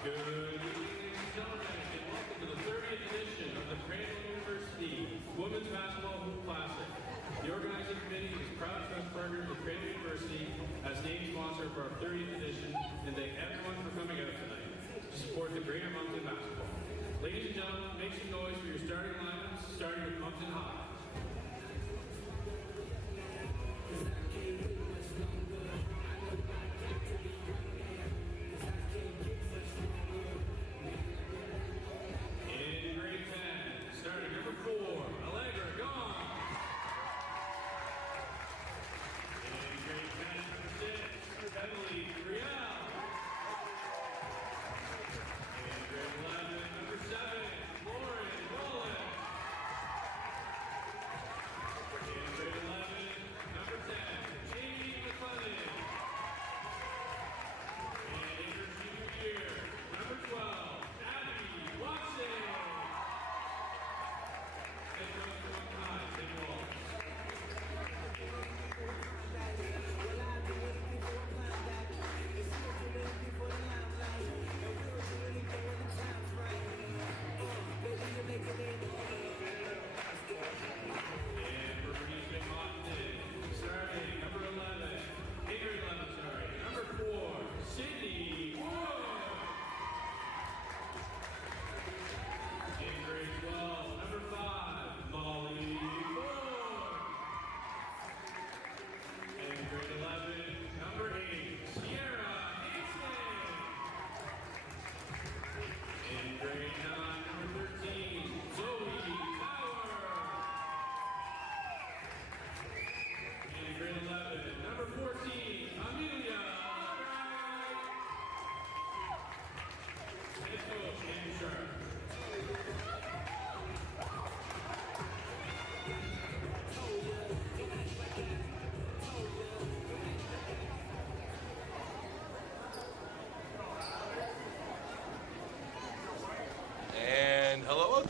Good evening, ladies and gentlemen, and welcome to the 30th edition of the Crandall University Women's Basketball Hoop Classic. The organizing committee is proud to have partnered with Crandall University as name sponsor for our 30th edition, and thank everyone for coming out tonight to support the Greater Moncton basketball. Ladies and gentlemen, make some noise for your starting lineups, starting with Moncton High.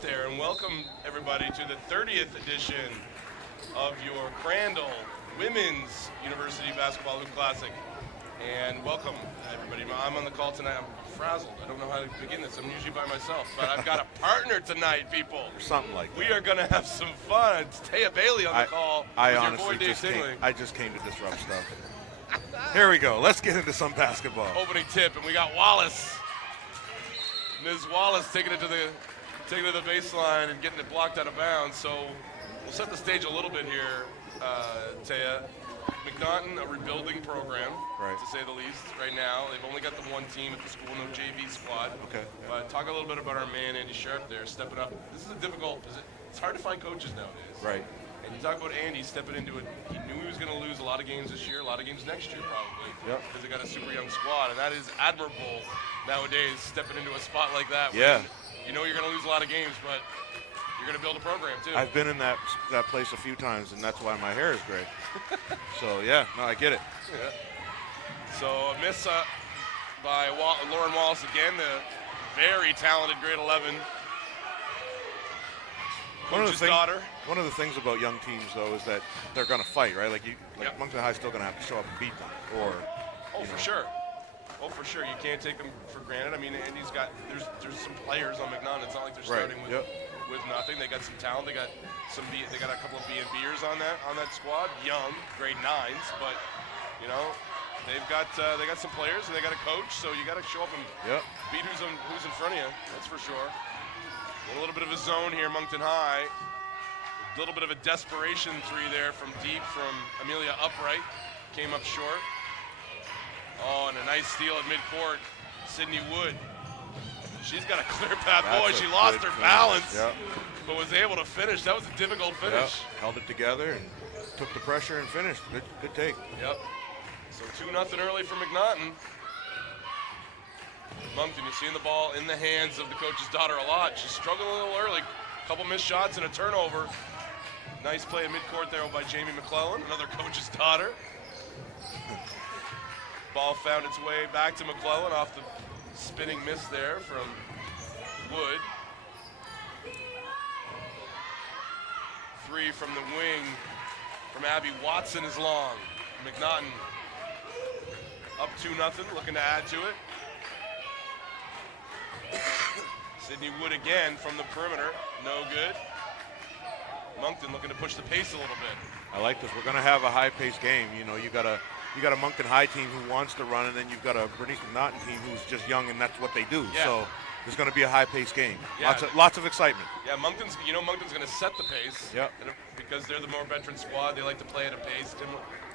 There and welcome everybody to the 30th edition of your Crandall Women's University Basketball Hoop Classic. And welcome everybody. I'm on the call tonight. I'm frazzled. I don't know how to begin this. I'm usually by myself, but I've got a partner tonight, people. Or something like that. We are going to have some fun. It's Taya Bailey on the call. I honestly just came to disrupt stuff. Here we go. Let's get into some basketball. Opening tip, and we got Wallace. Ms. Wallace taking it to the baseline and getting it blocked out of bounds. So we'll set the stage a little bit here, Taya. MacNaughton, a rebuilding program, right, to say the least, right now. They've only got the one team at the school, no JV squad. Okay. But talk a little bit about our man, Andy Sharp, there, stepping up. This is a difficult position. It's hard to find coaches nowadays. Right. And you talk about Andy stepping into it. He knew he was going to lose a lot of games this year, a lot of games next year probably. Yep. Because they got a super young squad, and that is admirable nowadays, stepping into a spot like that. Yeah. You know you're going to lose a lot of games, but you're going to build a program, too. I've been in that place a few times, and that's why my hair is gray. So, yeah, no, I get it. Yeah. So, a miss by Lauren Wallace again, the very talented grade 11 coach's daughter. One of the things about young teams, though, is that they're going to fight, right? Like Moncton High's still going to have to show up and beat them. For sure. Oh, for sure. You can't take them for granted. I mean, Andy's got there's some players on MacNaughton. It's not like they're starting with nothing. They got some talent. They got they got a couple of B&B'ers on that squad. Young, grade 9s, but you know they got some players and they got a coach. So you got to show up and beat who's in front of you. That's for sure. A little bit of a zone here, Moncton High. A little bit of a desperation three there from deep from Amelia Upright. Came up short. Oh, and a nice steal at midcourt. Sydney Wood. She's got a clear path. Boy, she lost her balance, but was able to finish. That was a difficult finish. Held it together and took the pressure and finished. Good take. Yep. So 2-0 early for MacNaughton. Moncton, you're seeing the ball in the hands of the coach's daughter a lot. She's struggling a little early. A couple missed shots and a turnover. Nice play at midcourt there by Jamie McClellan, another coach's daughter. Ball found its way back to McClellan off the spinning miss there from Wood. Three from the wing from Abby Watson is long. MacNaughton up 2-0, looking to add to it. Sydney Wood again from the perimeter. No good. Moncton looking to push the pace a little bit. I like this. We're going to have a high-paced game. You know, you got a Moncton High team who wants to run, and then you've got a Bernice MacNaughton team who's just young, and that's what they do. Yeah. So there's going to be a high-paced game. Yeah. Lots of excitement. Yeah, Moncton's going to set the pace. Yeah. Because they're the more veteran squad, they like to play at a pace.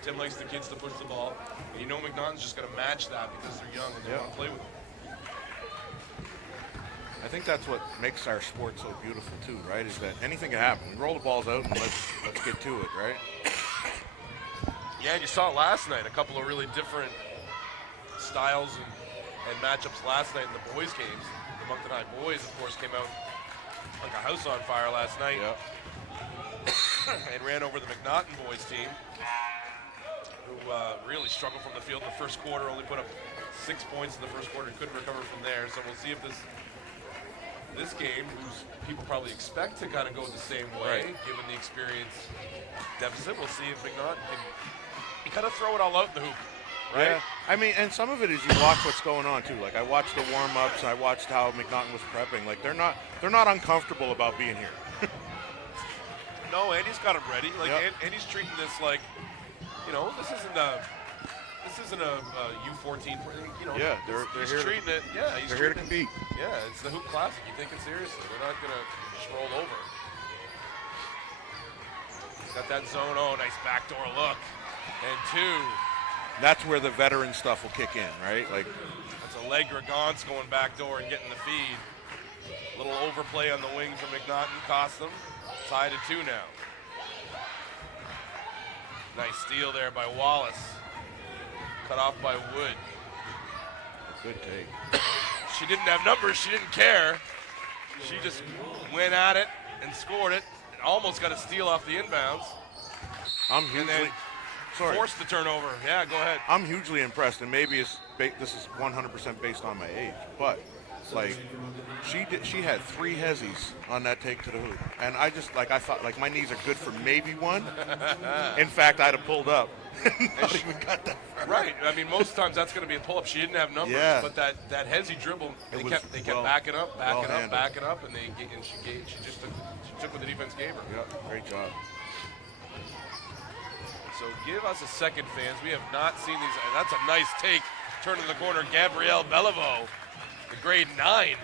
Tim likes the kids to push the ball. And you know MacNaughton's just going to match that because they're young and they want to play with it. I think that's what makes our sport so beautiful too, right? Is that anything can happen. We roll the balls out and let's get to it, right? Yeah, and you saw it last night. A couple of really different styles and matchups last night in the boys' games. The Moncton High boys, of course, came out like a house on fire last night and ran over the MacNaughton boys team, who really struggled from the field in the first quarter, only put up 6 points in the first quarter, couldn't recover from there. So we'll see if this game, whose people probably expect to kind of go the same way, given the experience deficit, we'll see if MacNaughton can kind of throw it all out in the hoop, right? Yeah. I mean, and some of it is you watch what's going on too. Like I watched the warm-ups, I watched how MacNaughton was prepping. Like they're not uncomfortable about being here. No, Andy's got him ready. Like Andy's treating this like, you know, this isn't a U14. You know, they're he's here. Treating it. Yeah, They're here to compete. Yeah, it's the Hoop Classic. You take it seriously. They're not gonna just roll over. He's got that zone. Oh, nice backdoor look. And two. That's where the veteran stuff will kick in, right? Like that's a leg Gregance going backdoor and getting the feed. Little overplay on the wing from MacNaughton cost them. Tied at 2 now. Nice steal there by Wallace. Cut off by Wood. Good take. She didn't have numbers. She didn't care. She just went at it and scored it. And almost got a steal off the inbounds. Forced the turnover. Yeah, go ahead. I'm hugely impressed, and maybe this is 100% based on my age, but like she had 3 hezzies on that take to the hoop, and I thought like my knees are good for maybe one. In fact, I'd have pulled up. Not even got that far. Right. I mean, most times that's going to be a pull-up. She didn't have numbers, but that hezzy dribble, they kept backing up, and she took what the defense gave her. Yeah, great job. So give us a second, fans. We have not seen these. And that's a nice take. Turn in the corner, Gabrielle Beliveau, the grade 9.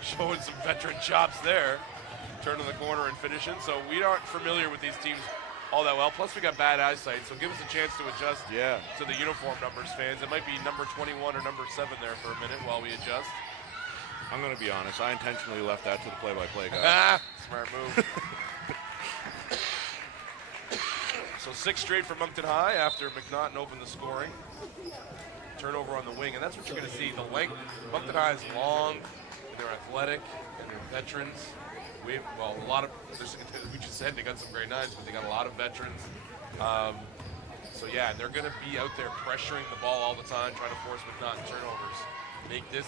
Showing some veteran chops there. Turn in the corner and finishing. So we aren't familiar with these teams all that well. Plus we got bad eyesight, so give us a chance to adjust to the uniform numbers, fans. It might be number 21 or number 7 there for a minute while we adjust. I'm going to be honest. I intentionally left that to the play-by-play guy. Smart move. So 6 straight for Moncton High after MacNaughton opened the scoring. Turnover on the wing, and that's what you're going to see. The length. Moncton High is long, and they're athletic, and they're veterans. A lot of, we just said they got some grade 9s, but they got a lot of veterans. So yeah, they're going to be out there pressuring the ball all the time, trying to force MacNaughton turnovers. Make this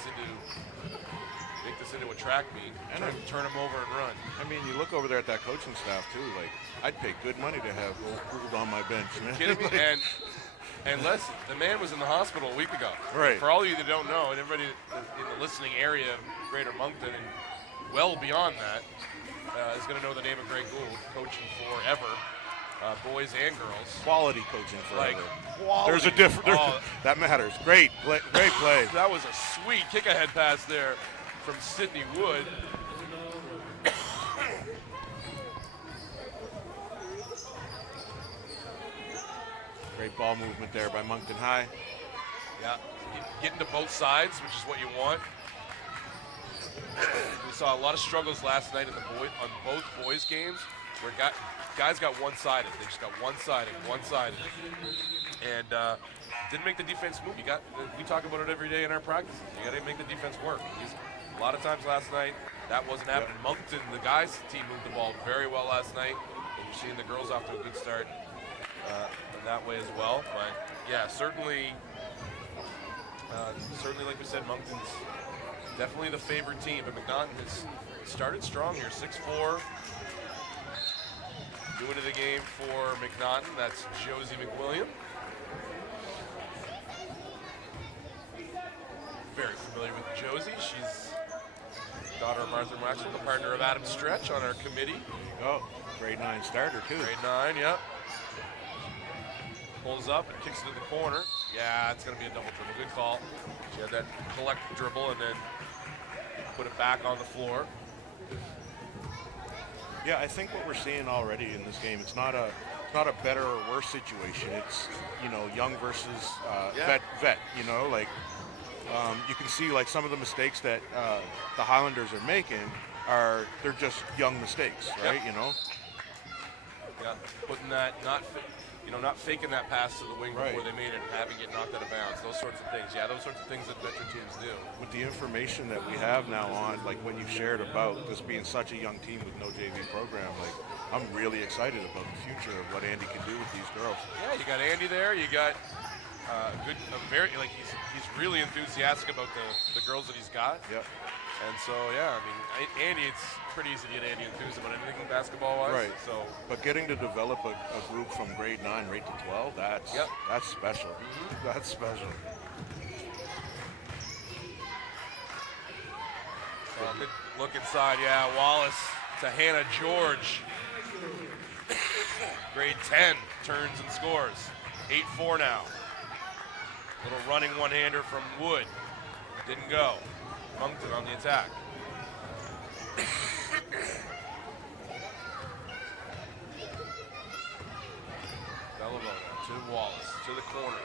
into a track meet, and turn them over and run. I mean, you look over there at that coaching staff too. Like, I'd pay good money to have Gould on my bench. Man. Kidding me? And listen, the man was in the hospital a week ago. Right. For all of you that don't know, and everybody in the listening area of Greater Moncton and well beyond that is going to know the name of Greg Gould, coaching forever, boys and girls. Quality coaching forever. Quality. There's a difference. That matters. Great play. That was a sweet kick-ahead pass there from Sydney Wood. Great ball movement there by Moncton High. Yeah, getting to both sides, which is what you want. We saw a lot of struggles last night on both boys games where guys got one-sided. They just got one-sided. And didn't make the defense move. We talk about it every day in our practices. You got to make the defense work. A lot of times last night, that wasn't happening. Moncton, the guys' team moved the ball very well last night. And you're seeing the girls off to a good start that way as well. But yeah, certainly like we said, Moncton's definitely the favorite team. But MacNaughton has started strong here, 6'4". New into the game for MacNaughton, that's Josie McWilliam. Very familiar with Josie. She's daughter of Martha Waxman, the partner of Adam Stretch on our committee. Oh, grade 9 starter, too. Grade 9, yep. Pulls up and kicks it to the corner. Yeah, it's going to be a double dribble. Good call. She had that collect dribble and then put it back on the floor. Yeah, I think what we're seeing already in this game, it's not a better or worse situation. It's, young versus vet, like you can see like some of the mistakes that the Highlanders are making they're just young mistakes, right? Yep. Yeah, putting that, not faking that pass to the wing before they made it and having it knocked out of bounds. Those sorts of things. Yeah, those sorts of things that veteran teams do. With the information that we have now on, like when you shared about this being such a young team with no JV program, like I'm really excited about the future of what Andy can do with these girls. Yeah, you got Andy there. You got he's really enthusiastic about the girls that he's got. Yep. And so, yeah, I mean, Andy, it's pretty easy to get Andy enthused about anything basketball-wise. Right. So, but getting to develop a group from grade 9 right to 12, that's special. Mm-hmm. That's special. Good look inside, yeah. Wallace to Hannah George. Grade 10 turns and scores. 8-4 now. Little running one-hander from Wood. Didn't go. Moncton on the attack. Bellavo to Wallace, to the corner.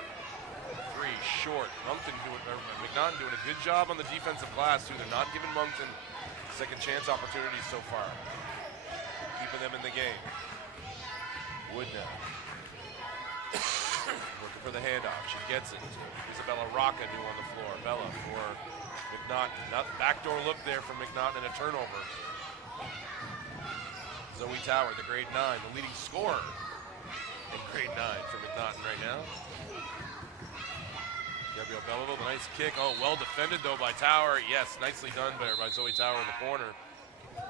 3, short. MacNaughton doing a good job on the defensive glass, too. They're not giving Moncton second chance opportunities so far. Keeping them in the game. Wood now. Looking for the handoff. She gets it. Isabella Rocca new on the floor. Bella for MacNaughton. Backdoor look there from MacNaughton and a turnover. Zoe Tower, the grade 9, the leading scorer in grade 9 for MacNaughton right now. Gabrielle Belleville, the nice kick. Oh, well defended though by Tower. Yes, nicely done by Zoe Tower in the corner.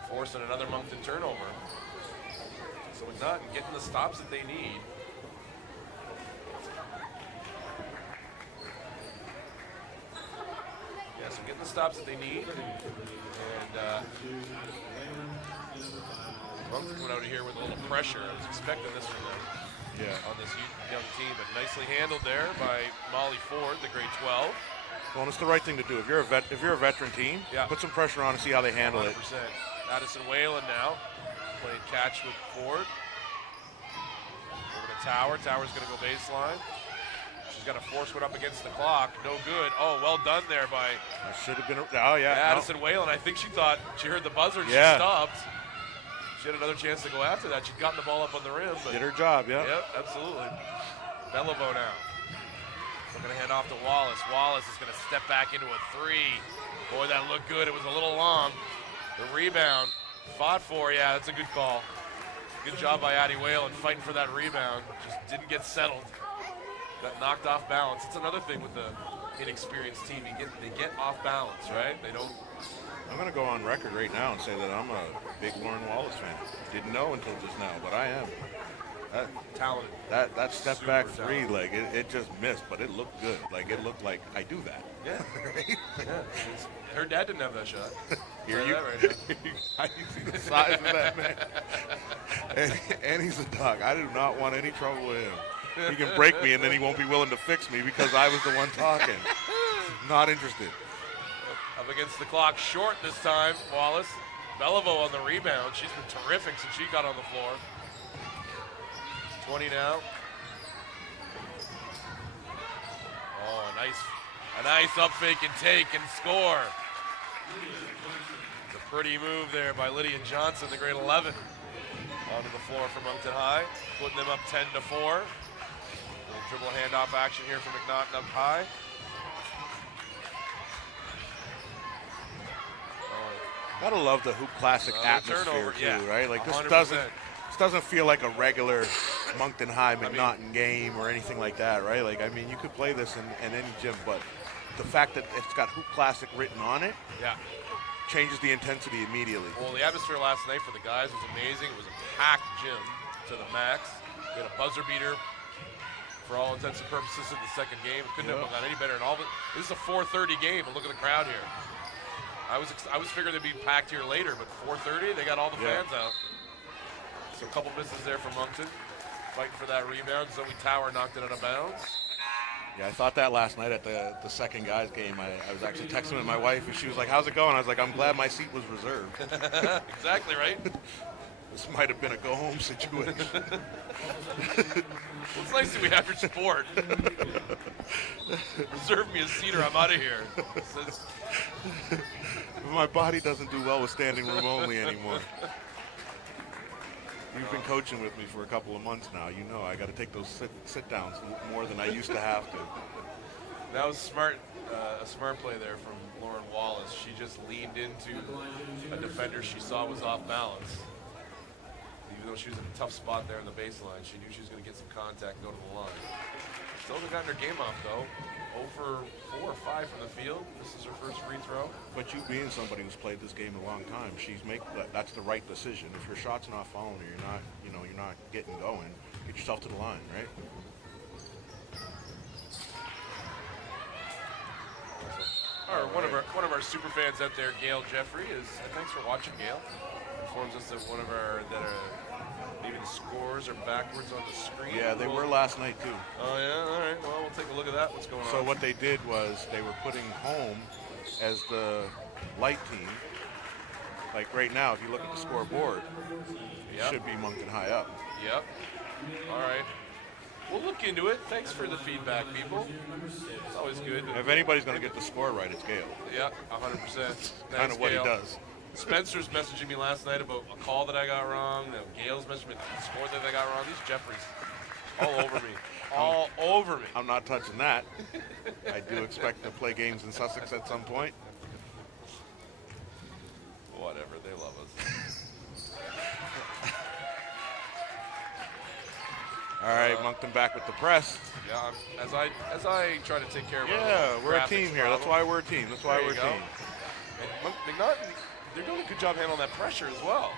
Forcing another Moncton turnover. So MacNaughton getting the stops that they need. Yeah, so getting the stops that they need. And Moncton coming out of here with a little pressure. I was expecting this from them. Yeah. On this young team, but nicely handled there by Molly Ford, the grade 12. Well, it's the right thing to do. If you're a veteran team, put some pressure on and see how they handle 100%. it. Addison Whalen now playing catch with Ford. Over to Tower. Tower's going to go baseline. She's got to force one up against the clock. No good. Oh, well done there by. That should have been. Oh yeah. Addison Whalen. I think she thought she heard the buzzer and she stopped. She had another chance to go after that. She'd gotten the ball up on the rim. But did her job, yeah. Yep, absolutely. Belleville now. We're going to hand off to Wallace. Wallace is going to step back into a 3. Boy, that looked good. It was a little long. The rebound. Fought for, yeah, that's a good call. Good job by Addie Whalen fighting for that rebound. Just didn't get settled. Got knocked off balance. It's another thing with the inexperienced team. They get off balance, right? They don't. I'm going to go on record right now and say that I'm a big Lauren Wallace fan. Didn't know until just now, but I am. Talented. That step Super back talented. 3, like it just missed, but it looked good. Like it looked like I do that. Yeah. Yeah. Her dad didn't have that shot. Here Tell you, that right now. you see the size of that man. And he's a dog. I do not want any trouble with him. He can break me, and then he won't be willing to fix me because I was the one talking. Not interested. Up against the clock, short this time. Wallace. Belleville on the rebound. She's been terrific since she got on the floor. 20 now. Oh, a nice up fake and take and score. It's a pretty move there by Lydia Johnson, the grade 11, onto the floor for Moncton High, putting them up 10-4. Dribble handoff action here for MacNaughton up high. Gotta love the Hoop Classic atmosphere turnover, too, right? Like 100%. this doesn't feel like a regular Moncton High MacNaughton game or anything like that, right? Like I mean, you could play this in any gym, but the fact that it's got Hoop Classic written on it, changes the intensity immediately. Well, the atmosphere last night for the guys was amazing. It was a packed gym to the max. We had a buzzer beater for all intents and purposes in the second game. It couldn't have gone any better. And all of it. This is a 4:30 game, but look at the crowd here. I was figuring they'd be packed here later, but 4:30 they got all the fans out. So a couple misses there for Moncton, fighting for that rebound. Zoe Tower knocked it out of bounds. Yeah, I thought that last night at the second guys game. I was actually texting with my wife, and she was like, "How's it going?" I was like, "I'm glad my seat was reserved." Exactly right. This might have been a go-home situation. Well, it's nice that we have your support. Reserve me a seat or I'm out of here. My body doesn't do well with standing room only anymore. You've been coaching with me for a couple of months now. You know I got to take those sit downs more than I used to have to. That was smart, a smart play there from Lauren Wallace. She just leaned into a defender she saw was off balance. Even though she was in a tough spot there in the baseline, she knew she was going to get some contact, go to the line. Still hasn't gotten her game off though. 0 for 4 or 5 from the field. This is her first free throw. But you being somebody who's played this game a long time, that's the right decision. If your shot's not falling or you're not getting going, get yourself to the line, right? One of our super fans out there, Gail Jeffrey, is thanks for watching, Gail. Informs us that maybe the scores are backwards on the screen. Yeah, they were last night too. Oh yeah, all right. Well, we'll take a look at that. What's going on? So what they did was they were putting home as the light team. Like right now, if you look at the scoreboard, it should be Moncton high up. Yep. All right. We'll look into it. Thanks for the feedback, people. It's always good. If anybody's going to get the score right, it's Gail. Yeah, 100%. Kind of what he does. Spencer's messaging me last night about a call that I got wrong. Gail's messaging me the score that I got wrong. These Jeffries, all over me. All over me. I'm not touching that. I do expect to play games in Sussex at some point. Whatever, they love us. All right, Moncton back with the press. Yeah, as I try to take care of. We're a team here. Problem. That's why we're a team. That's why we're a team. And MacNaughton, they're doing a good job handling that pressure as well.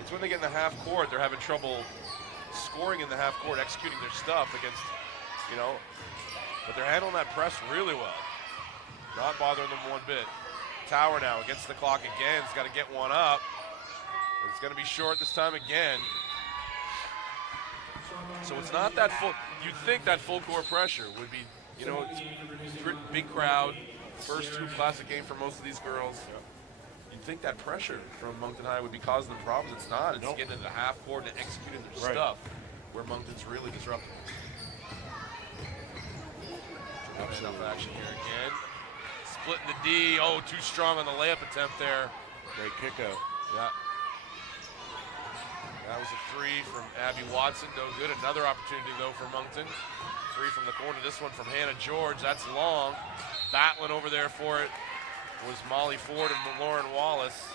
It's when they get in the half court, they're having trouble scoring in the half court, executing their stuff against, but they're handling that press really well. Not bothering them one bit. Tower now against the clock again. He's got to get one up. It's going to be short this time again. So it's not that full. You'd think that full court pressure would be, it's big crowd, first true classic game for most of these girls. You'd think that pressure from Moncton High would be causing them problems. It's not. It's getting into the half court and executing their stuff, where Moncton's really disrupting. Enough action here again. Splitting the D. Oh, too strong on the layup attempt there. Great kick out. Yeah. That was a 3 from Abby Watson. No good. Another opportunity, though, for Moncton. 3 from the corner. This one from Hannah George. That's long. Battling over there for it was Molly Ford and Lauren Wallace.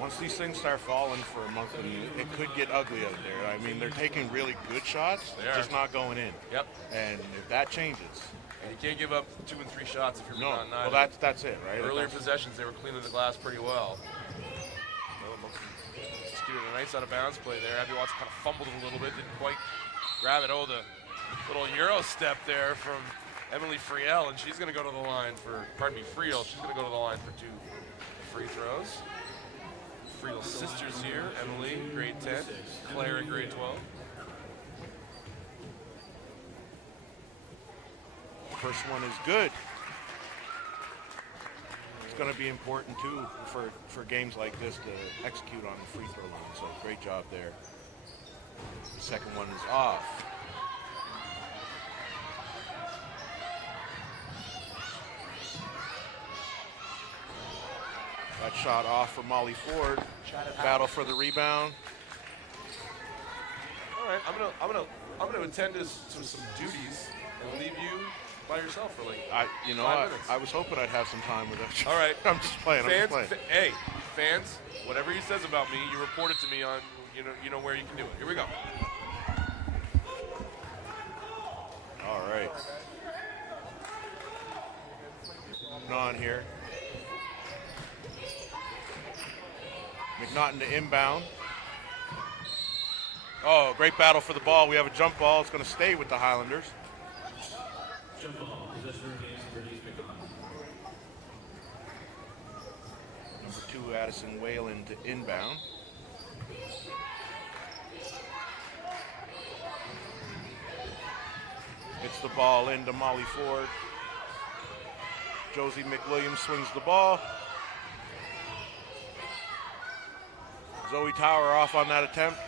Once these things start falling for Moncton, it could get ugly out there. I mean, they're taking really good shots, just not going in. Yep. And if that changes. And you can't give up 2 and 3 shots if you're not. Well, that's it, right? Earlier possessions, they were cleaning the glass pretty well. Executed a nice out of bounds play there. Abby Watson kind of fumbled a little bit, didn't quite grab it. Oh, the little Euro step there from Emily Friel, and she's going to go to the line for, Friel, she's going to go to the line for 2 free throws. Friedel's sisters here, Emily, grade 10, Claire in grade 12. First one is good. It's going to be important, too, for games like this to execute on the free throw line, so great job there. The second one is off. That shot off for Molly Ford. Battle for the rebound. All right, I'm gonna attend to some duties and leave you by yourself for like 5 minutes. I was hoping I'd have some time with that. All right, I'm just playing. Fans, hey, fans, whatever he says about me, you report it to me on you know where you can do it. Here we go. All right. On here. MacNaughton to inbound. Oh, great battle for the ball. We have a jump ball. It's going to stay with the Highlanders. Jump ball, possession remains for Bernice MacNaughton. Number 2, Addison Whalen to inbound. Gets the ball into Molly Ford. Josie McWilliams swings the ball. Zoe Tower off on that attempt.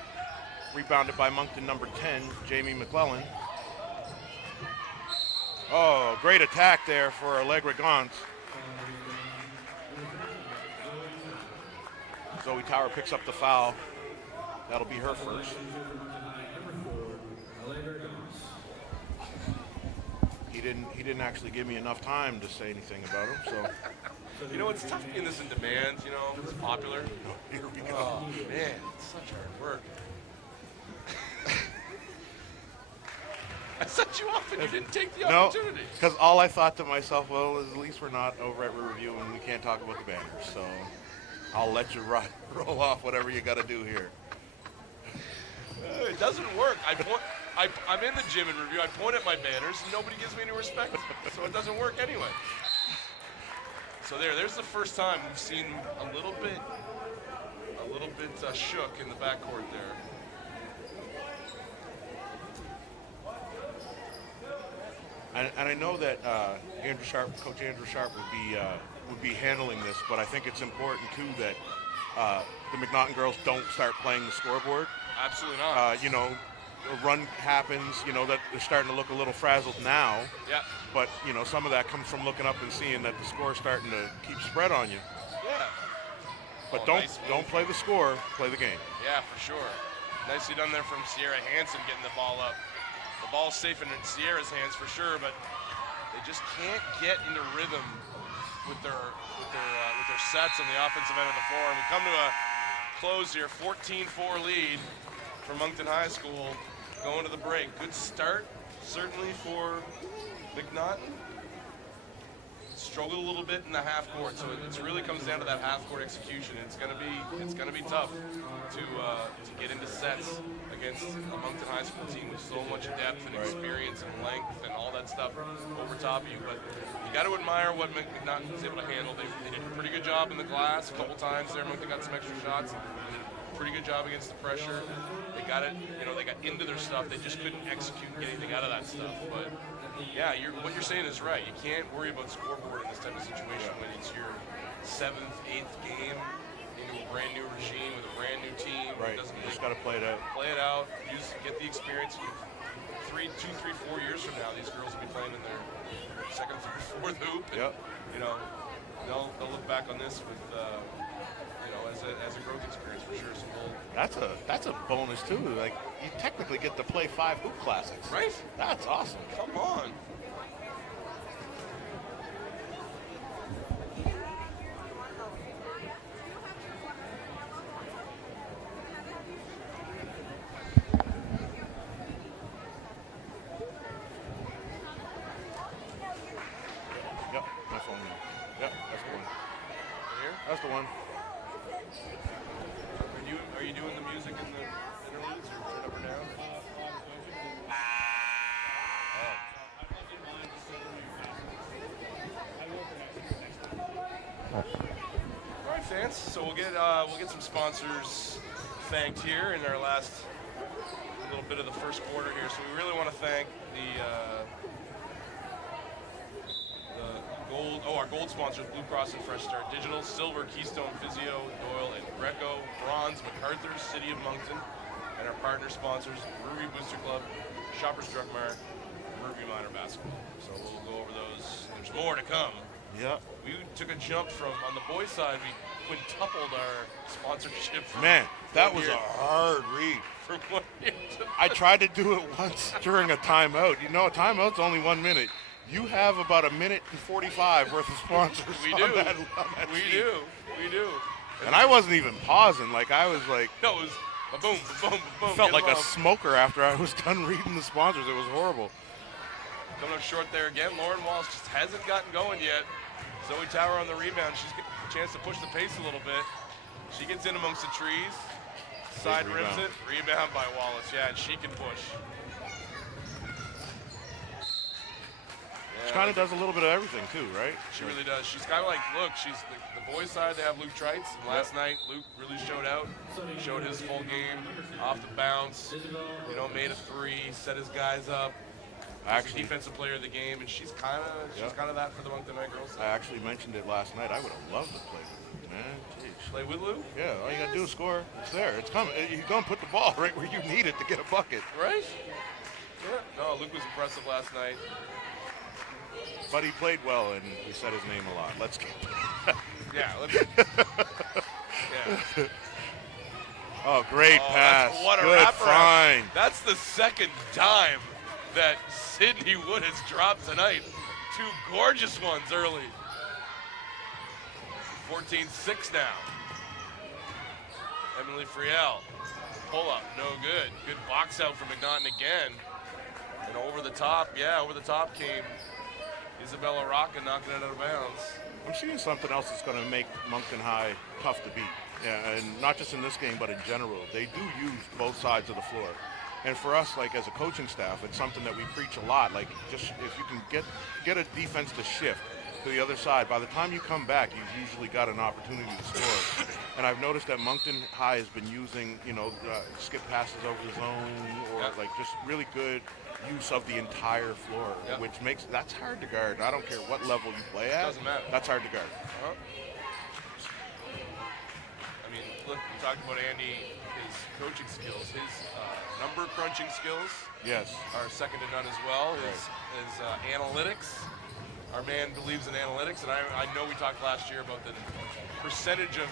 Rebounded by Moncton number 10, Jamie McClellan. Oh, great attack there for Allegra Gaunt. Zoe Tower picks up the foul. That'll be her first. He didn't actually give me enough time to say anything about him, so. You know, it's tough getting this in demand, you know, it's popular. Here we go. Oh, man, it's such hard work. I set you off and you didn't take the opportunity. No, because all I thought to myself, well, at least we're not over at Riverview and we can't talk about the banners, so I'll let you roll off whatever you got to do here. It doesn't work. I'm in the gym in review. I point at my banners, and nobody gives me any respect, so it doesn't work anyway. So there's the first time we've seen a little bit shook in the backcourt there. And I know that Coach Andrew Sharp would be handling this, but I think it's important too that the MacNaughton girls don't start playing the scoreboard. Absolutely not. You know, a run happens. You know that they're starting to look a little frazzled now. Yeah. But you know, some of that comes from looking up and seeing that the score's starting to keep spread on you. Yeah. But nice don't play the score, play the game. Yeah, for sure. Nicely done there from Sierra Hansen getting the ball up. The ball's safe in Sierra's hands for sure, but they just can't get into rhythm with their sets on the offensive end of the floor. And we come to a close here, 14-4 lead for Moncton High School going to the break. Good start, certainly for MacNaughton. Struggled a little bit in the half court, so it really comes down to that half court execution. It's gonna be tough to get into sets against a Moncton High School team with so much depth and experience and length and all that stuff over top of you. But you got to admire what MacNaughton was able to handle. They did a pretty good job in the glass a couple times there. Moncton got some extra shots. They did a pretty good job against the pressure. They got it, you know, they got into their stuff. They just couldn't execute and get anything out of that stuff. But yeah, what you're saying is right. You can't worry about scoreboard in this type of situation when it's your 7th, 8th game into a brand new regime with a brand new team. Right. You just got to play it out. Play it out. Get the experience. 2, 3, 4 years from now, these girls will be playing in their 2nd, 3rd, 4th hoop. And, yep. You know, they'll look back on this with you know, as a growth experience for sure. So that's a bonus too. Like you technically get to play 5 hoop classics. Right. That's awesome. Come on. Yep, my phone. Yep, that's the one. Here? That's the one. Are you doing the music in the interludes or turn up or down? All right, fans. So we'll get some sponsors thanked here in our last little bit of the first quarter here. So we really want to thank our gold sponsors, Blue Cross and Fresh Start Digital, silver, Keystone Physio, Doyle, and Greco, bronze, MacArthur, City of Moncton, and our partner sponsors, Brewery Booster Club, Shoppers Drug Mart, and Riverview Minor Basketball. So we'll go over those. There's more to come. Yeah. We took a jump on the boys' side, we quintupled our sponsorship. Man, that was a hard read. From 1 year to I tried to do it once during a timeout. You know, a timeout's only 1 minute. You have about 1 minute and 45 worth of sponsors. We on do. That sheet. We do. And I wasn't even pausing. Like I was like, No, it was boom, boom, boom. felt like a smoker after I was done reading the sponsors. It was horrible. Coming up short there again. Lauren Walsh just hasn't gotten going yet. Zoe Tower on the rebound. She's getting a chance to push the pace a little bit. She gets in amongst the trees. Side rims it. Rebound by Wallace. Yeah, and she can push. She kind of does a little bit of everything too, right? She really does. She's kind of like, look, she's the boys' side. They have Luke Trites. And last night, Luke really showed out. Showed his full game off the bounce. You know, made a three, set his guys up. Actually, defensive player of the game, and she's kind of that for the Moncton High girls. I actually mentioned it last night. I would have loved to play with Luke, man. Jeez. Play with Luke? Yeah, all you got to do is score. It's there. It's coming. You're going to put the ball right where you need it to get a bucket. Right? Yeah. No, Luke was impressive last night. But he played well, and he said his name a lot. Let's go. Yeah, let's. Yeah. Oh, great pass. What a good wraparound. find. That's the second time that Sydney Wood has dropped tonight. Two gorgeous ones early. 14-6 now. Emily Friel. Pull up, no good. Good box out from MacNaughton again. And over the top came Isabella Rocca knocking it out of bounds. I'm seeing something else that's going to make Moncton High tough to beat. Yeah, and not just in this game, but in general. They do use both sides of the floor. And for us, like as a coaching staff, it's something that we preach a lot. Like, just if you can get a defense to shift to the other side, by the time you come back, you've usually got an opportunity to score. And I've noticed that Moncton High has been using, skip passes over the zone, or like just really good use of the entire floor, which makes that's hard to guard. I don't care what level you play at. Doesn't matter. That's hard to guard. I mean, look, we talked about Andy, his coaching skills, his number crunching skills. Yes. Are second to none as well. His analytics. Our man believes in analytics, and I know we talked last year about the percentage of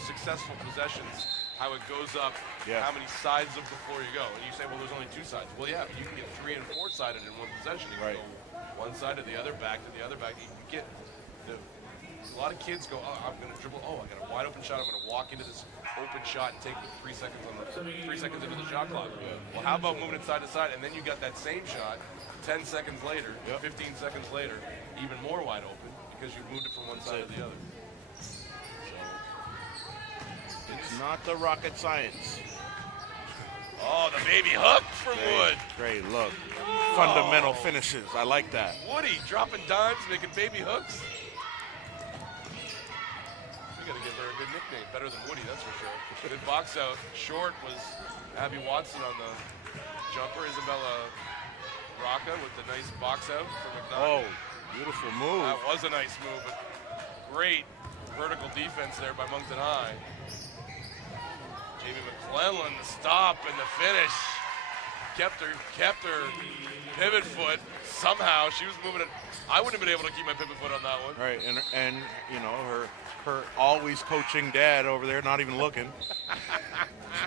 successful possessions, how it goes up, how many sides of the floor you go. And you say, well, there's only two sides. Well, yeah, but you can get 3- and 4-sided in one possession. You can go one side to the other, back to the other, back. You can get a lot of kids go, oh, I'm going to dribble. Oh, I got a wide open shot. I'm going to walk into this open shot and take 3 seconds into the shot clock. Well, how about moving it side to side, and then you got that same shot 10 seconds later, 15 seconds later, even more wide open because you moved it from one side to the other. It's not the rocket science. Oh, the baby hook from Wood. Great look. Fundamental finishes. I like that. Woody dropping dimes, making baby hooks. We got to give her a good nickname. Better than Woody, that's for sure. Good box out. Short was Abby Watson on the jumper. Isabella Rocca with the nice box out for MacNaughton. Oh, beautiful move. That was a nice move, but great vertical defense there by Moncton High. Jamie McClellan, the stop and the finish. Kept her pivot foot somehow. She was moving it. I wouldn't have been able to keep my pivot foot on that one. Right, and her always coaching dad over there, not even looking.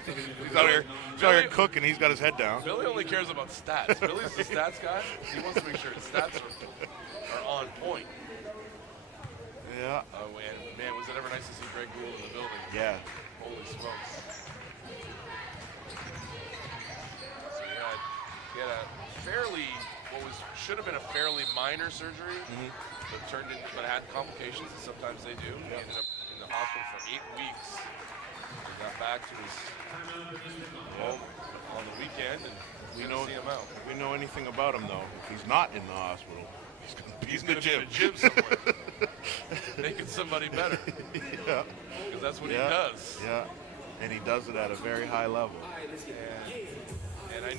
He's out here cooking. He's got his head down. Billy only cares about stats. Billy's the stats guy. He wants to make sure his stats are on point. Yeah. Oh, man, was it ever nice to see Greg Gould in the building? Yeah. Holy smokes. So he had a fairly, should have been a fairly minor surgery, but had complications, and sometimes they do. He ended up in the hospital for 8 weeks. He got back to his home on the weekend, and we see him out. We know anything about him, though. If he's not in the hospital, he's in the gym. Be in a gym somewhere. Making somebody better. Yeah. Because that's what he does. Yeah. And he does it at a very high level. And I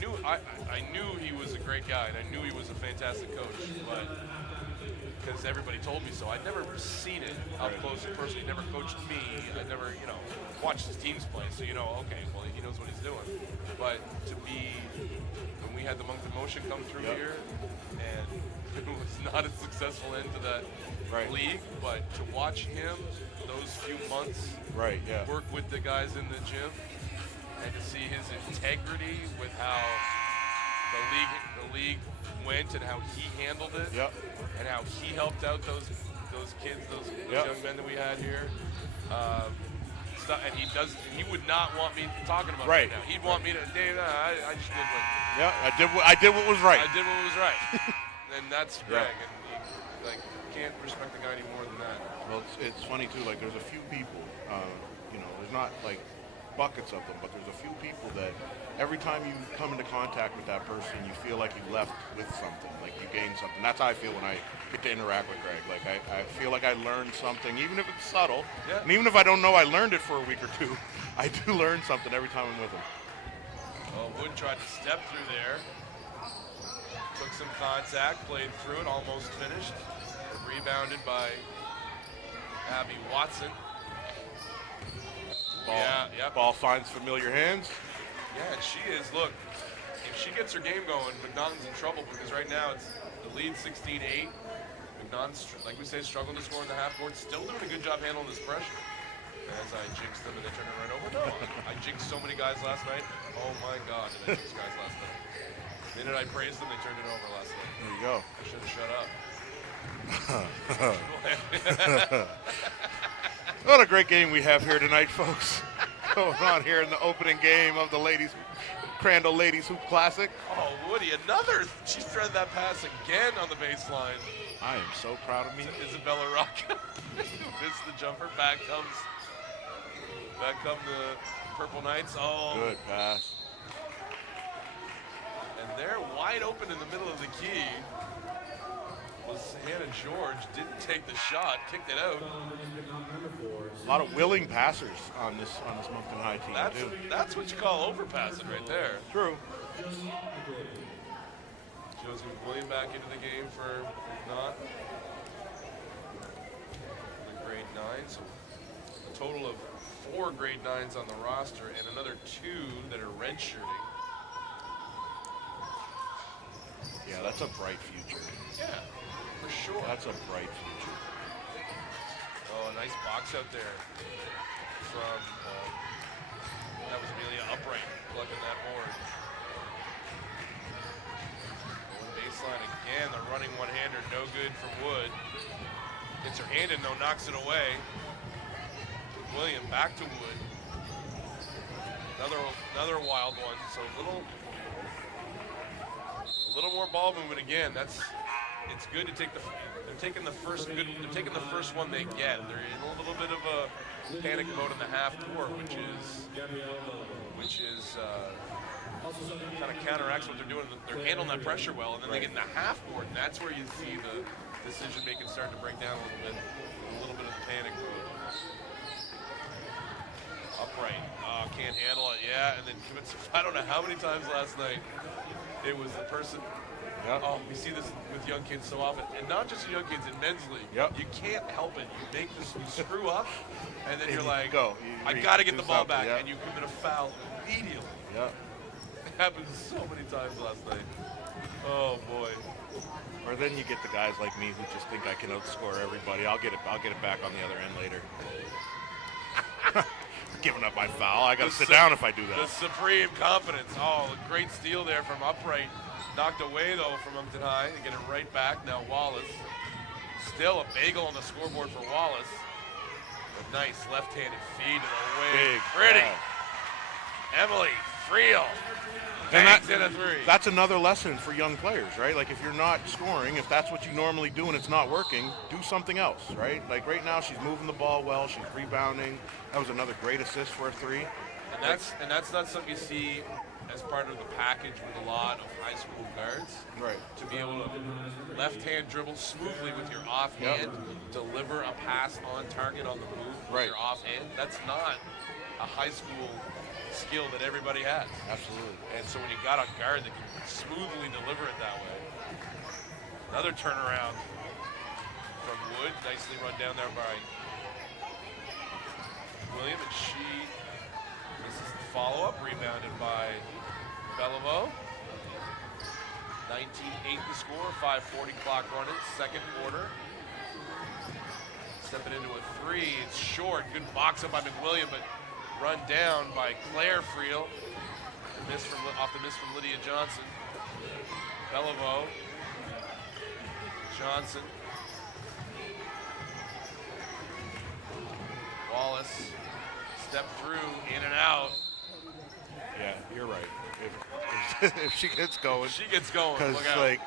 knew he was a great guy, and I knew he was a fantastic coach, but because everybody told me so. I'd never seen it up close and personal. He never coached me. I'd never, watched his teams play. So, okay, well, he knows what he's doing. But when we had the Moncton Motion come through here, and it was not a successful end to that league, but to watch him those few months work with the guys in the gym, and to see his integrity with how the league went and how he handled it, and how he helped out those kids, those young men that we had here. And he would not want me talking about it right now. He'd want me to, Dave, I just did what. Yeah, I did what was right. I did what was right. And that's Greg, and he can't respect the guy any more than that. Well, it's funny too. Like, there's a few people, there's not like buckets of them, but there's a few people that every time you come into contact with that person, you feel like you left with something, like you gained something. That's how I feel when I get to interact with Greg. Like I feel like I learned something, even if it's subtle, and even if I don't know I learned it for a week or two, I do learn something every time I'm with him. Well, Wood tried to step through there. Took some contact, played through it, almost finished. Rebounded by Abby Watson. Ball finds familiar hands. Yeah, and she is, look, if she gets her game going, MacNaughton's in trouble because right now it's the lead 16-8. MacNaughton's, like we say, struggling to score in the half court. Still doing a good job handling this pressure. As I jinxed them and they turned it right over. No, I jinxed so many guys last night. Oh my God, did I jinx guys last night. The minute I praised them, they turned it over last night. There you go. I should have shut up. What a great game we have here tonight, folks. Going on here in the opening game of the Crandall Ladies Hoop Classic. Oh, Woody, another. She threaded that pass again on the baseline. I am so proud of me. Isabella Rocca missed the jumper. Back come the Purple Knights. Oh, good pass. And they're wide open in the middle of the key. Was Hannah George, didn't take the shot, kicked it out. A lot of willing passers on this Moncton High team, too. That's what you call overpassing right there. True. Josie McWilliam back into the game for not the grade 9. So a total of 4 grade 9s on the roster and another 2 that are redshirting. Yeah, that's a bright future. Yeah, for sure. That's a bright future. Oh, a nice box out there from, that was Amelia Upright plugging that board. Going baseline again, the running one-hander, no good for Wood. Gets her hand in though, knocks it away. William back to Wood. Another wild one, so a little more ball movement again. It's good to take they're taking the first one they get. They're in a little bit of a panic mode in the half court, which is kind of counteracts what they're doing. They're handling that pressure well, and then they get in the half court, and that's where you see the decision making start to break down a little bit of the panic mode. Upright, can't handle it, yeah, and then commits. I don't know how many times last night it was the person. Yep. Oh, we see this with young kids so often, and not just young kids in men's league. Yep. You can't help it. You make this, you screw up, and then you're like, go. I got to get the ball back, yep. and you commit a foul immediately. Yep. It happened so many times last night. Oh boy. Or then you get the guys like me who just think I can outscore everybody. I'll get it back on the other end later. Giving up my foul. I got to sit down if I do that. The supreme confidence. Oh, a great steal there from Upright. Knocked away, though, from Moncton High. They get it right back. Now Wallace. Still a bagel on the scoreboard for Wallace. A nice left-handed feed to the wing. Big. Pretty. Yeah. Emily Friel. And Banks in a 3. That's another lesson for young players, right? Like if you're not scoring, if that's what you normally do and it's not working, do something else, right? Like right now she's moving the ball well, she's rebounding. That was another great assist for a 3. And that's not something you see as part of the package with a lot of high school guards. Right. To be able to left-hand dribble smoothly with your offhand, deliver a pass on target on the move with your offhand. That's not a high school skill that everybody has. Absolutely. And so when you got a guard that can smoothly deliver it that way. Another turnaround from Wood. Nicely run down there by William, and she misses the follow-up, rebounded by Beliveau. 19-8 the score, 5:40 clock running, second quarter. Stepping into a 3, it's short, good box up by McWilliam, but run down by Claire Friel. Off the miss from Lydia Johnson. Beliveau. Johnson. Wallace. Step through, in and out. Yeah, you're right. If she gets going. She gets going. Because like,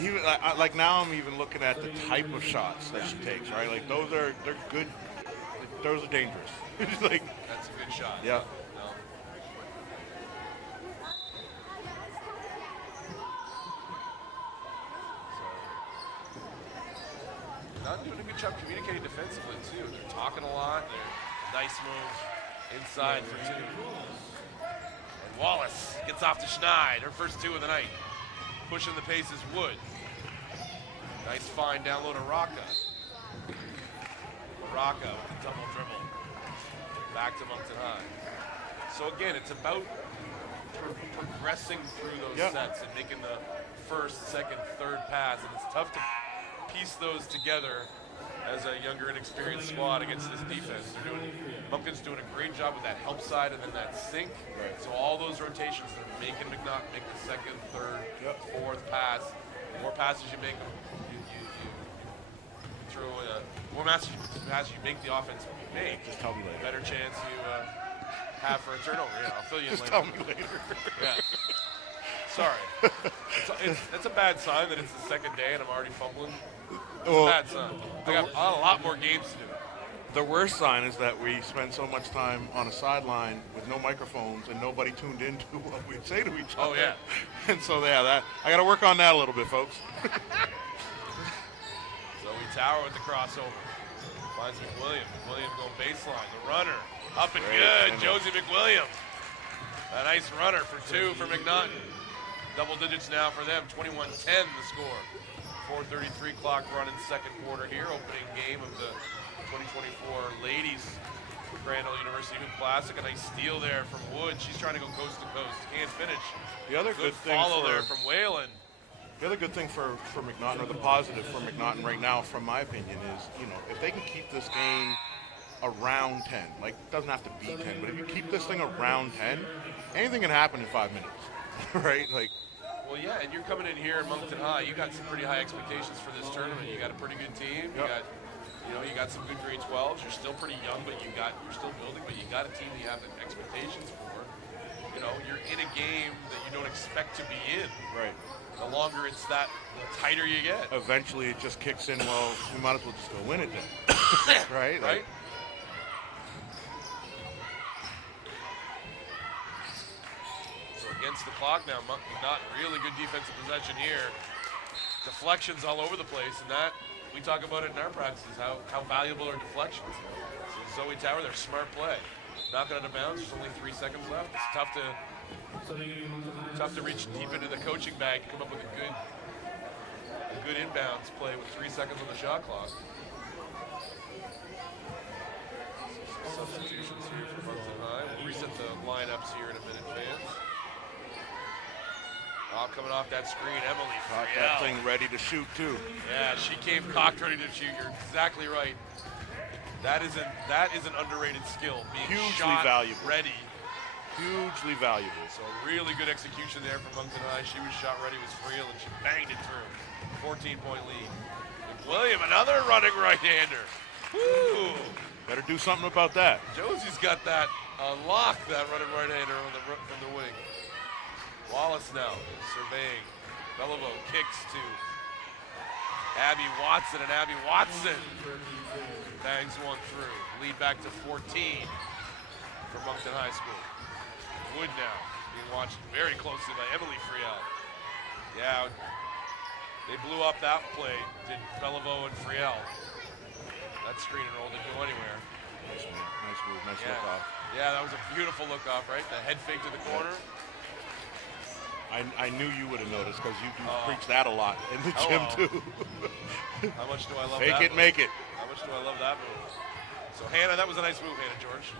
even like now I'm even looking at the type of shots that she takes. Right, like they're good. throws are dangerous. Like, That's a good shot. yeah. No. Not doing a good job communicating defensively, too. They're talking a lot. They're nice moves inside for two. And Wallace gets off to Schneid, her first two of the night. Pushing the pace is Wood. Nice fine down low to Rocca. Rocca with a double dribble. Back to Moncton High. So again, it's about progressing through those sets and making the first, second, third pass. And it's tough to piece those together as a younger, inexperienced squad against this defense. Moncton's doing a great job with that help side and then that sink. Right. So all those rotations, they're making MacNaughton make the second, third, fourth pass. The more passes you make, you throw more passes you make the offense make. Just tell me later. Better chance you have for a turnover. Yeah, I'll fill you in Just later. tell me later. Yeah. Sorry. It's a bad sign that it's the second day and I'm already fumbling. It's a bad sign. I got a lot more games to do. The worst sign is that we spend so much time on a sideline with no microphones and nobody tuned into what we say to each other. Oh, yeah. And so, that I got to work on that a little bit, folks. Zoe Tower with the crossover. Finds McWilliam. McWilliam going baseline. The runner. Up and good. Josie McWilliam. A nice runner for two for MacNaughton. Double digits now for them. 21-10 the score. 4:33 clock run in second quarter here. Opening game of the 2024 Ladies Crandall University Hoop Classic. A nice steal there from Wood. She's trying to go coast to coast. Can't finish. The other good thing follow there from Whalen. The other good thing for MacNaughton, or the positive for MacNaughton right now, from my opinion, is, if they can keep this game around 10, like, it doesn't have to be 10, but if you keep this thing around 10, anything can happen in 5 minutes, right? Like, well, yeah, and you're coming in here at Moncton High. You got some pretty high expectations for this tournament. You got a pretty good team. You got some good grade 12s. You're still pretty young, but you're still building. But you got a team that you have expectations for. You're in a game that you don't expect to be in. Right. The longer it's that, the tighter you get. Eventually, it just kicks in. Well, we might as well just go win it then. Right. Right. Against the clock now. Not really good defensive possession here. Deflections all over the place, and that we talk about it in our practices. How valuable are deflections? So Zoe Tower, their smart play, knocking out of bounds. There's only 3 seconds left. It's tough to reach deep into the coaching bag and come up with a good inbounds play with 3 seconds on the shot clock. Substitutions here for Moncton High. We'll reset the lineups here in a minute, fans. Coming off that screen, Emily. Got that thing ready to shoot too. Yeah, she came cocked ready to shoot. You're exactly right. That is an underrated skill. Being hugely shot valuable. Ready. Hugely valuable. So really good execution there from Moncton High. She was shot ready, was real, and she banged it through. 14-point lead. McWilliam, another running right-hander. Woo! Better do something about that. Josie's got that lock, that running right-hander from the wing. Wallace now surveying. Beliveau kicks to Abby Watson, and Abby Watson bangs one through. Lead back to 14 for Moncton High School. Wood now being watched very closely by Emily Friel. Yeah, they blew up that play, did Beliveau and Friel. That screen and roll didn't go anywhere. Nice move, nice look off. Yeah, that was a beautiful look off, right? The head fake to the corner. I knew you would have noticed because you do preach that a lot in the gym too. How much do I love that? Fake it, move. Make it. How much do I love that move? So Hannah, that was a nice move, Hannah George.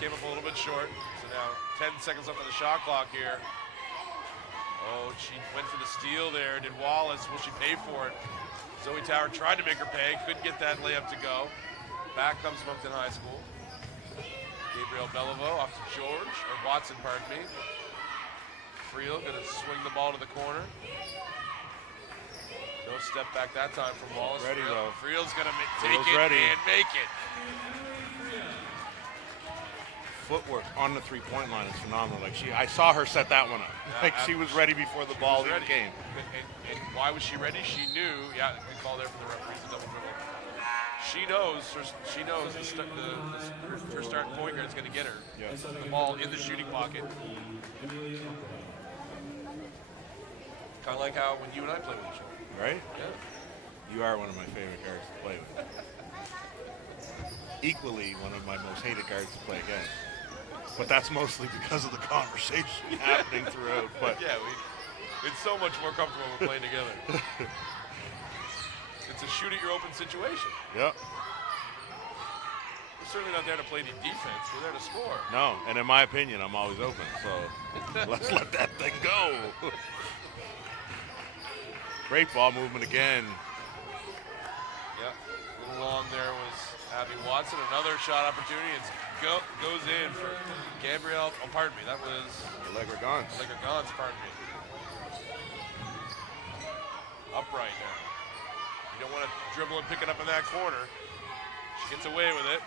Came up a little bit short. So now 10 seconds left on the shot clock here. Oh, she went for the steal there. Did Wallace? Will she pay for it? Zoe Tower tried to make her pay. Couldn't get that layup to go. Back comes Moncton High School. Gabrielle Beliveau off to George, or Watson, pardon me. Friel gonna swing the ball to the corner. No step back that time from Wallace. Ready though. Friel's gonna take it and make it. Footwork on the three-point line is phenomenal. Like I saw her set that one up. Like she was ready before the ball even came. And why was she ready? She knew. Yeah, good call there from the referees. Double dribble. She knows her starting point guard is going to get her the ball in the shooting pocket. Kind of like how when you and I play with each other. Right? Yeah. You are one of my favorite guards to play with. Equally one of my most hated guards to play against. But that's mostly because of the conversation happening throughout. But yeah, it's so much more comfortable when we're playing together. It's a shoot at your open situation. Yep. We're certainly not there to play any defense. We're there to score. No, and in my opinion, I'm always open. So let's let that thing go. Great ball movement again. Yep. A little long there was Abby Watson. Another shot opportunity. It goes in for Gabrielle. Oh, pardon me. That was Allegra Gons. Pardon me. Upright now. You don't want to dribble and pick it up in that corner. She gets away with it.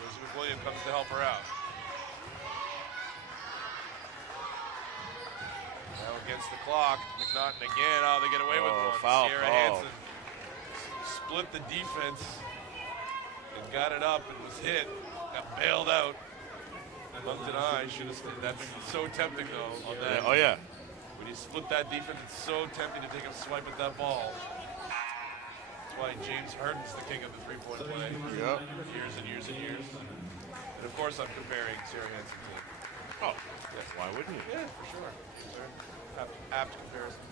Rosie McWilliam comes to help her out. Now against the clock, MacNaughton again. Oh, they get away with one. Foul Sierra call. Hansen split the defense and got it up and was hit. Got bailed out. Moncton High should have stayed. That's so tempting though on that. Yeah. Oh yeah. When you split that defense, it's so tempting to take a swipe at that ball. That's why James Harden's the king of the three-point play. Yep. Years and years and years. And of course, I'm comparing Sierra Hansen to. Oh, yes. Why wouldn't you? Yeah, for sure. Apt comparison.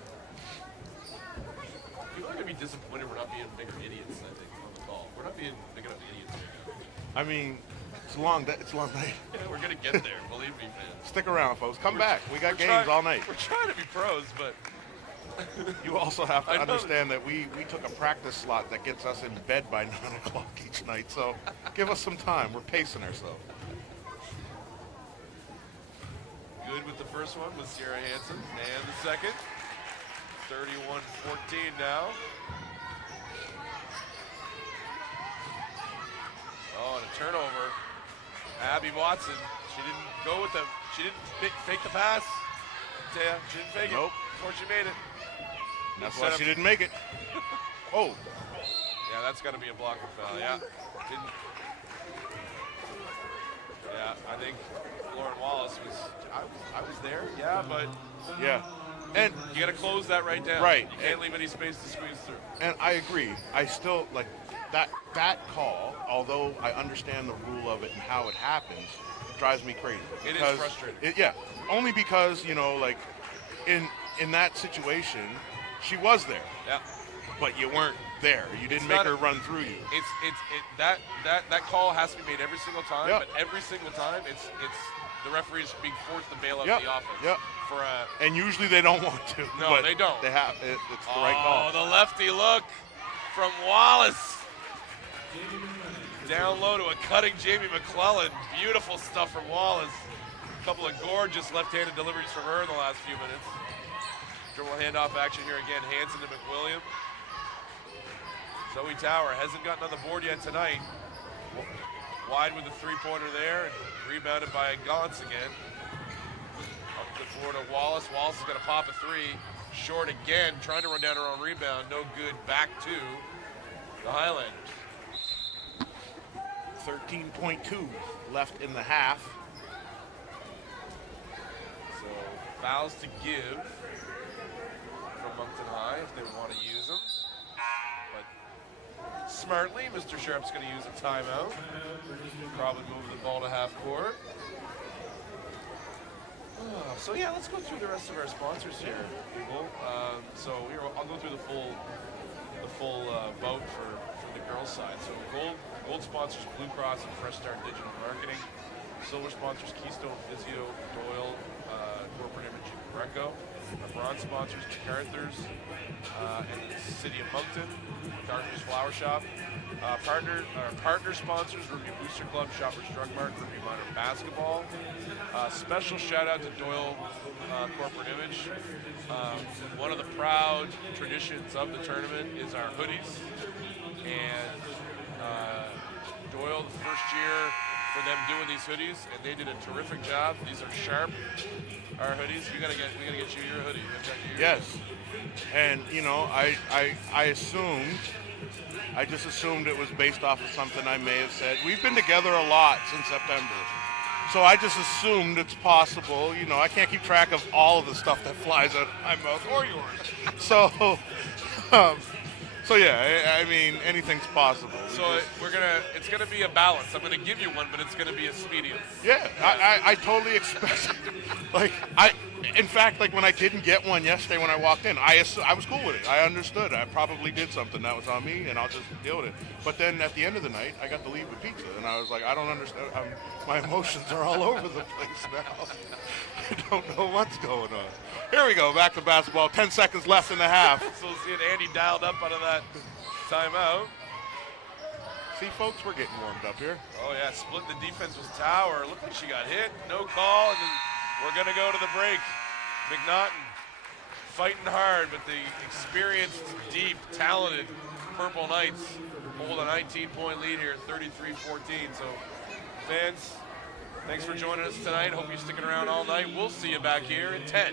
People are gonna be disappointed we're not being bigger idiots. I think on the call. We're not being big enough idiots right now. I mean, it's a long day. It's a long night. Yeah, we're gonna get there. Believe me, man. Stick around, folks. Come back. We got games all night. We're trying to be pros, but You also have to I know understand that we took a practice slot that gets us in bed by 9 o'clock each night. So give us some time. We're pacing ourselves. good with the first one with Sierra Hansen, and the second. 31-14 now. Oh, and a turnover. Abby Watson, she didn't go with them. She didn't fake the pass. Taya, she didn't fake Nope. it before she made it. That's why she didn't make it. Oh. Yeah, that's got to be a blocker foul. Yeah. Yeah, I think Lauren Wallace was. I was there. Yeah, but. Yeah. And you got to close that right down. Right. You can't leave any space to squeeze through. And I agree. I still like that call, although I understand the rule of it and how it happens, drives me crazy. It is frustrating. Yeah. Only because, you know, like in that situation, she was there. Yeah. But you weren't there. You didn't make her run through you. That call has to be made every single time, Yep. but every single time it's the referees being forced to bail out Yep. the offense. Yep. And usually they don't want to. No, but they don't. They have. It's the right call. Oh, the lefty look from Wallace. Down low to a cutting Jamie McClellan. Beautiful stuff from Wallace. A couple of gorgeous left-handed deliveries from her in the last few minutes. Dribble handoff action here again. Hansen to McWilliam. Zoe Tower hasn't gotten on the board yet tonight. Wide with the three-pointer there, and rebounded by Gauntz again. Up the floor to Wallace. Wallace is going to pop a three. Short again, trying to run down her own rebound. No good. Back to the Highlanders. 13.2 left in the half. So fouls to give from Moncton High if they want to use them. But smartly, Mr. Sharp's going to use a timeout. Probably move the ball to half court. So yeah, let's go through the rest of our sponsors here, people. I'll go through the full vote for the girls' side. So gold sponsors Blue Cross and Fresh Start Digital Marketing. Silver sponsors Keystone Physio, Doyle, Corporate Imaging, Greco. Our bronze sponsors MacArthur's and the City of Moncton, MacArthur's Flower Shop. Partner sponsors Ruby Booster Club, Shoppers Drug Mart, Ruby Minor Basketball. Special shout out to Doyle Corporate Image. One of the proud traditions of the tournament is our hoodies. And Doyle, the first year, for them doing these hoodies, and they did a terrific job. These are sharp, our hoodies. We gotta get you your hoodie. Yes, and you know, I just assumed it was based off of something I may have said. We've been together a lot since September, so I just assumed it's possible. You know, I can't keep track of all of the stuff that flies out of my mouth or yours. So. So yeah, I mean anything's possible. So it's gonna be a balance. I'm gonna give you one, but it's gonna be a medium. Yeah, I totally expect. In fact, like when I didn't get one yesterday when I walked in, I was cool with it. I understood. I probably did something that was on me, and I'll just deal with it. But then at the end of the night, I got to leave with pizza, and I was like, I don't understand. My emotions are all over the place now. I don't know what's going on. Here we go, back to basketball. 10 seconds left in the half. So we'll see it. Andy dialed up out of that timeout. See, folks, we're getting warmed up here. Oh, yeah, split the defense with Tower. Looked like she got hit. No call, and then we're going to go to the break. MacNaughton fighting hard, but the experienced, deep, talented Purple Knights hold a 19-point lead here, 33-14. So, fans, thanks for joining us tonight. Hope you're sticking around all night. We'll see you back here in 10.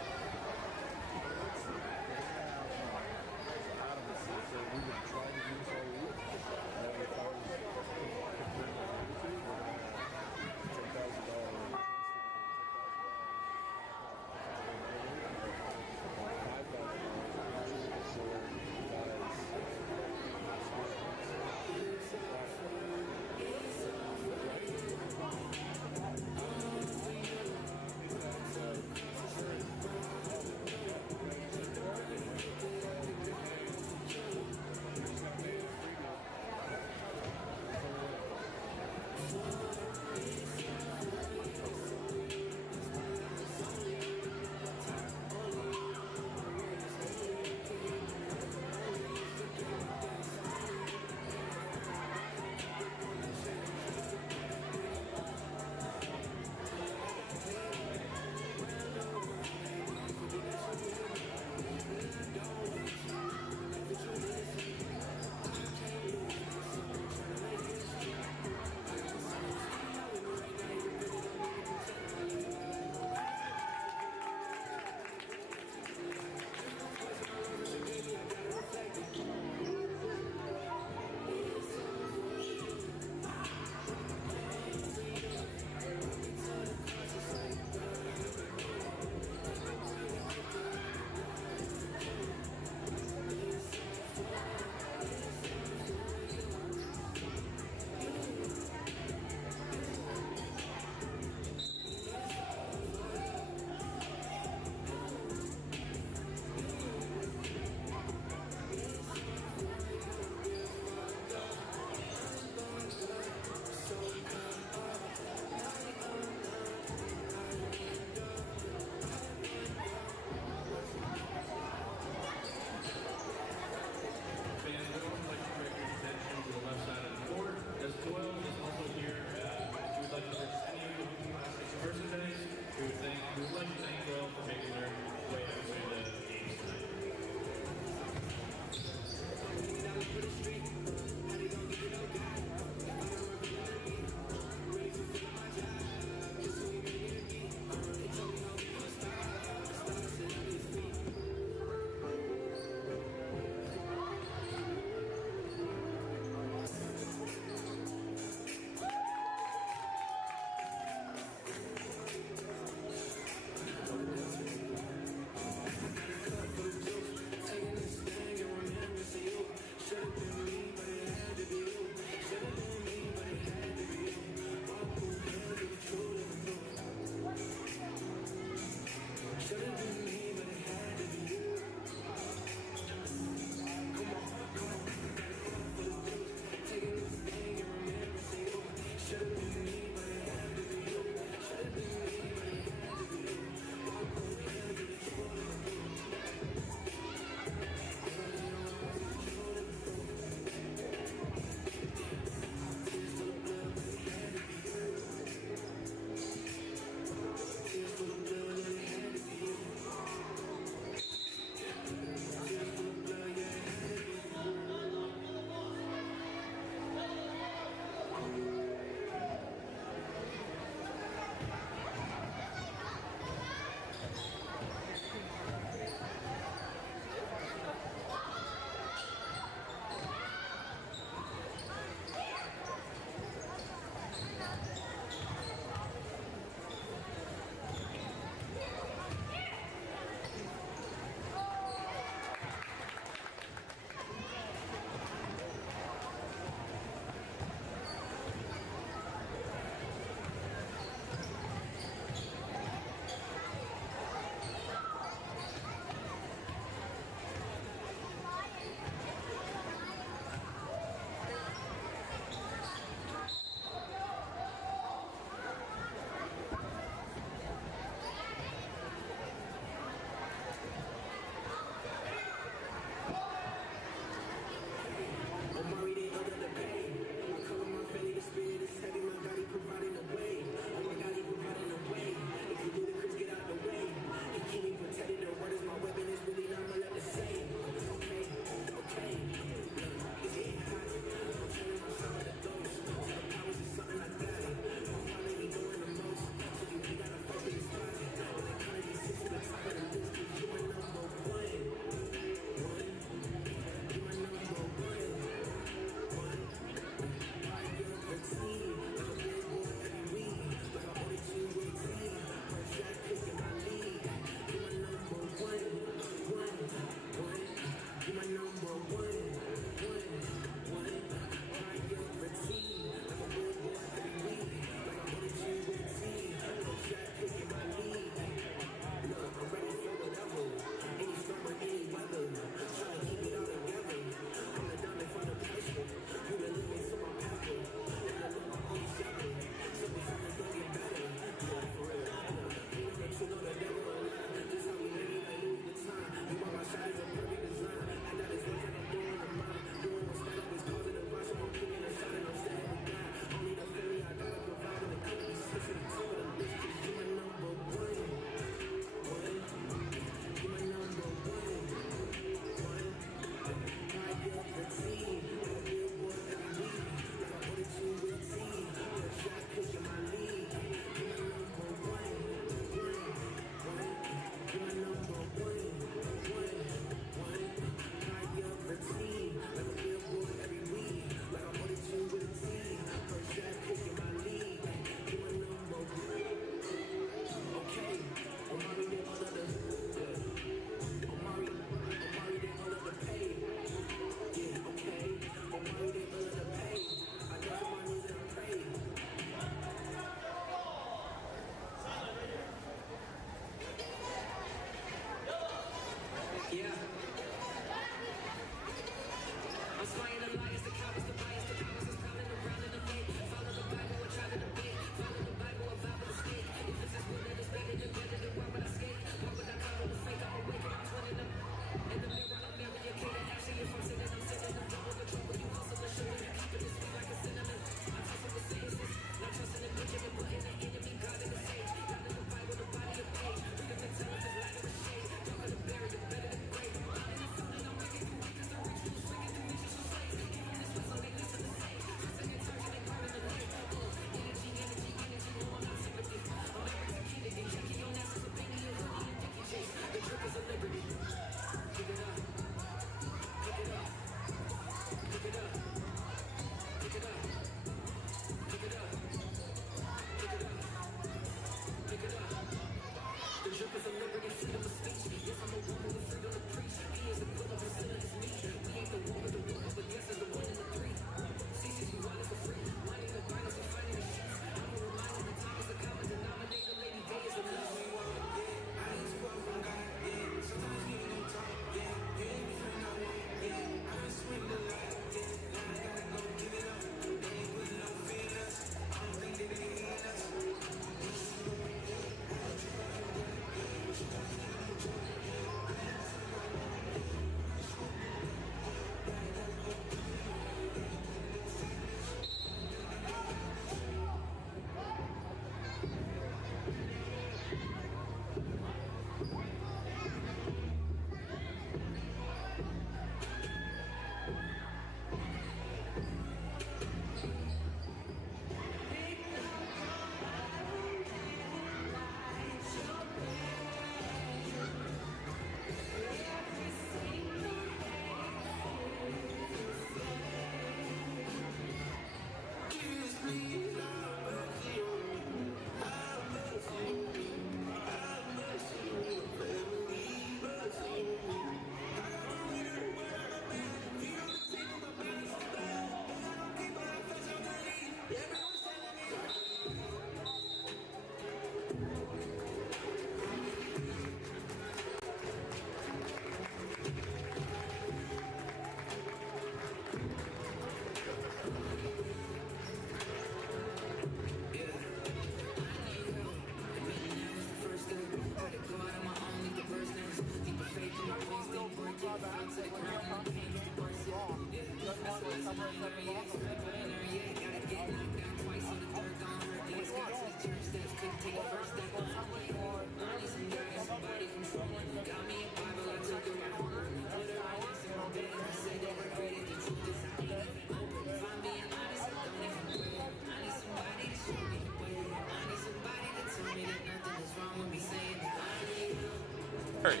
Perry.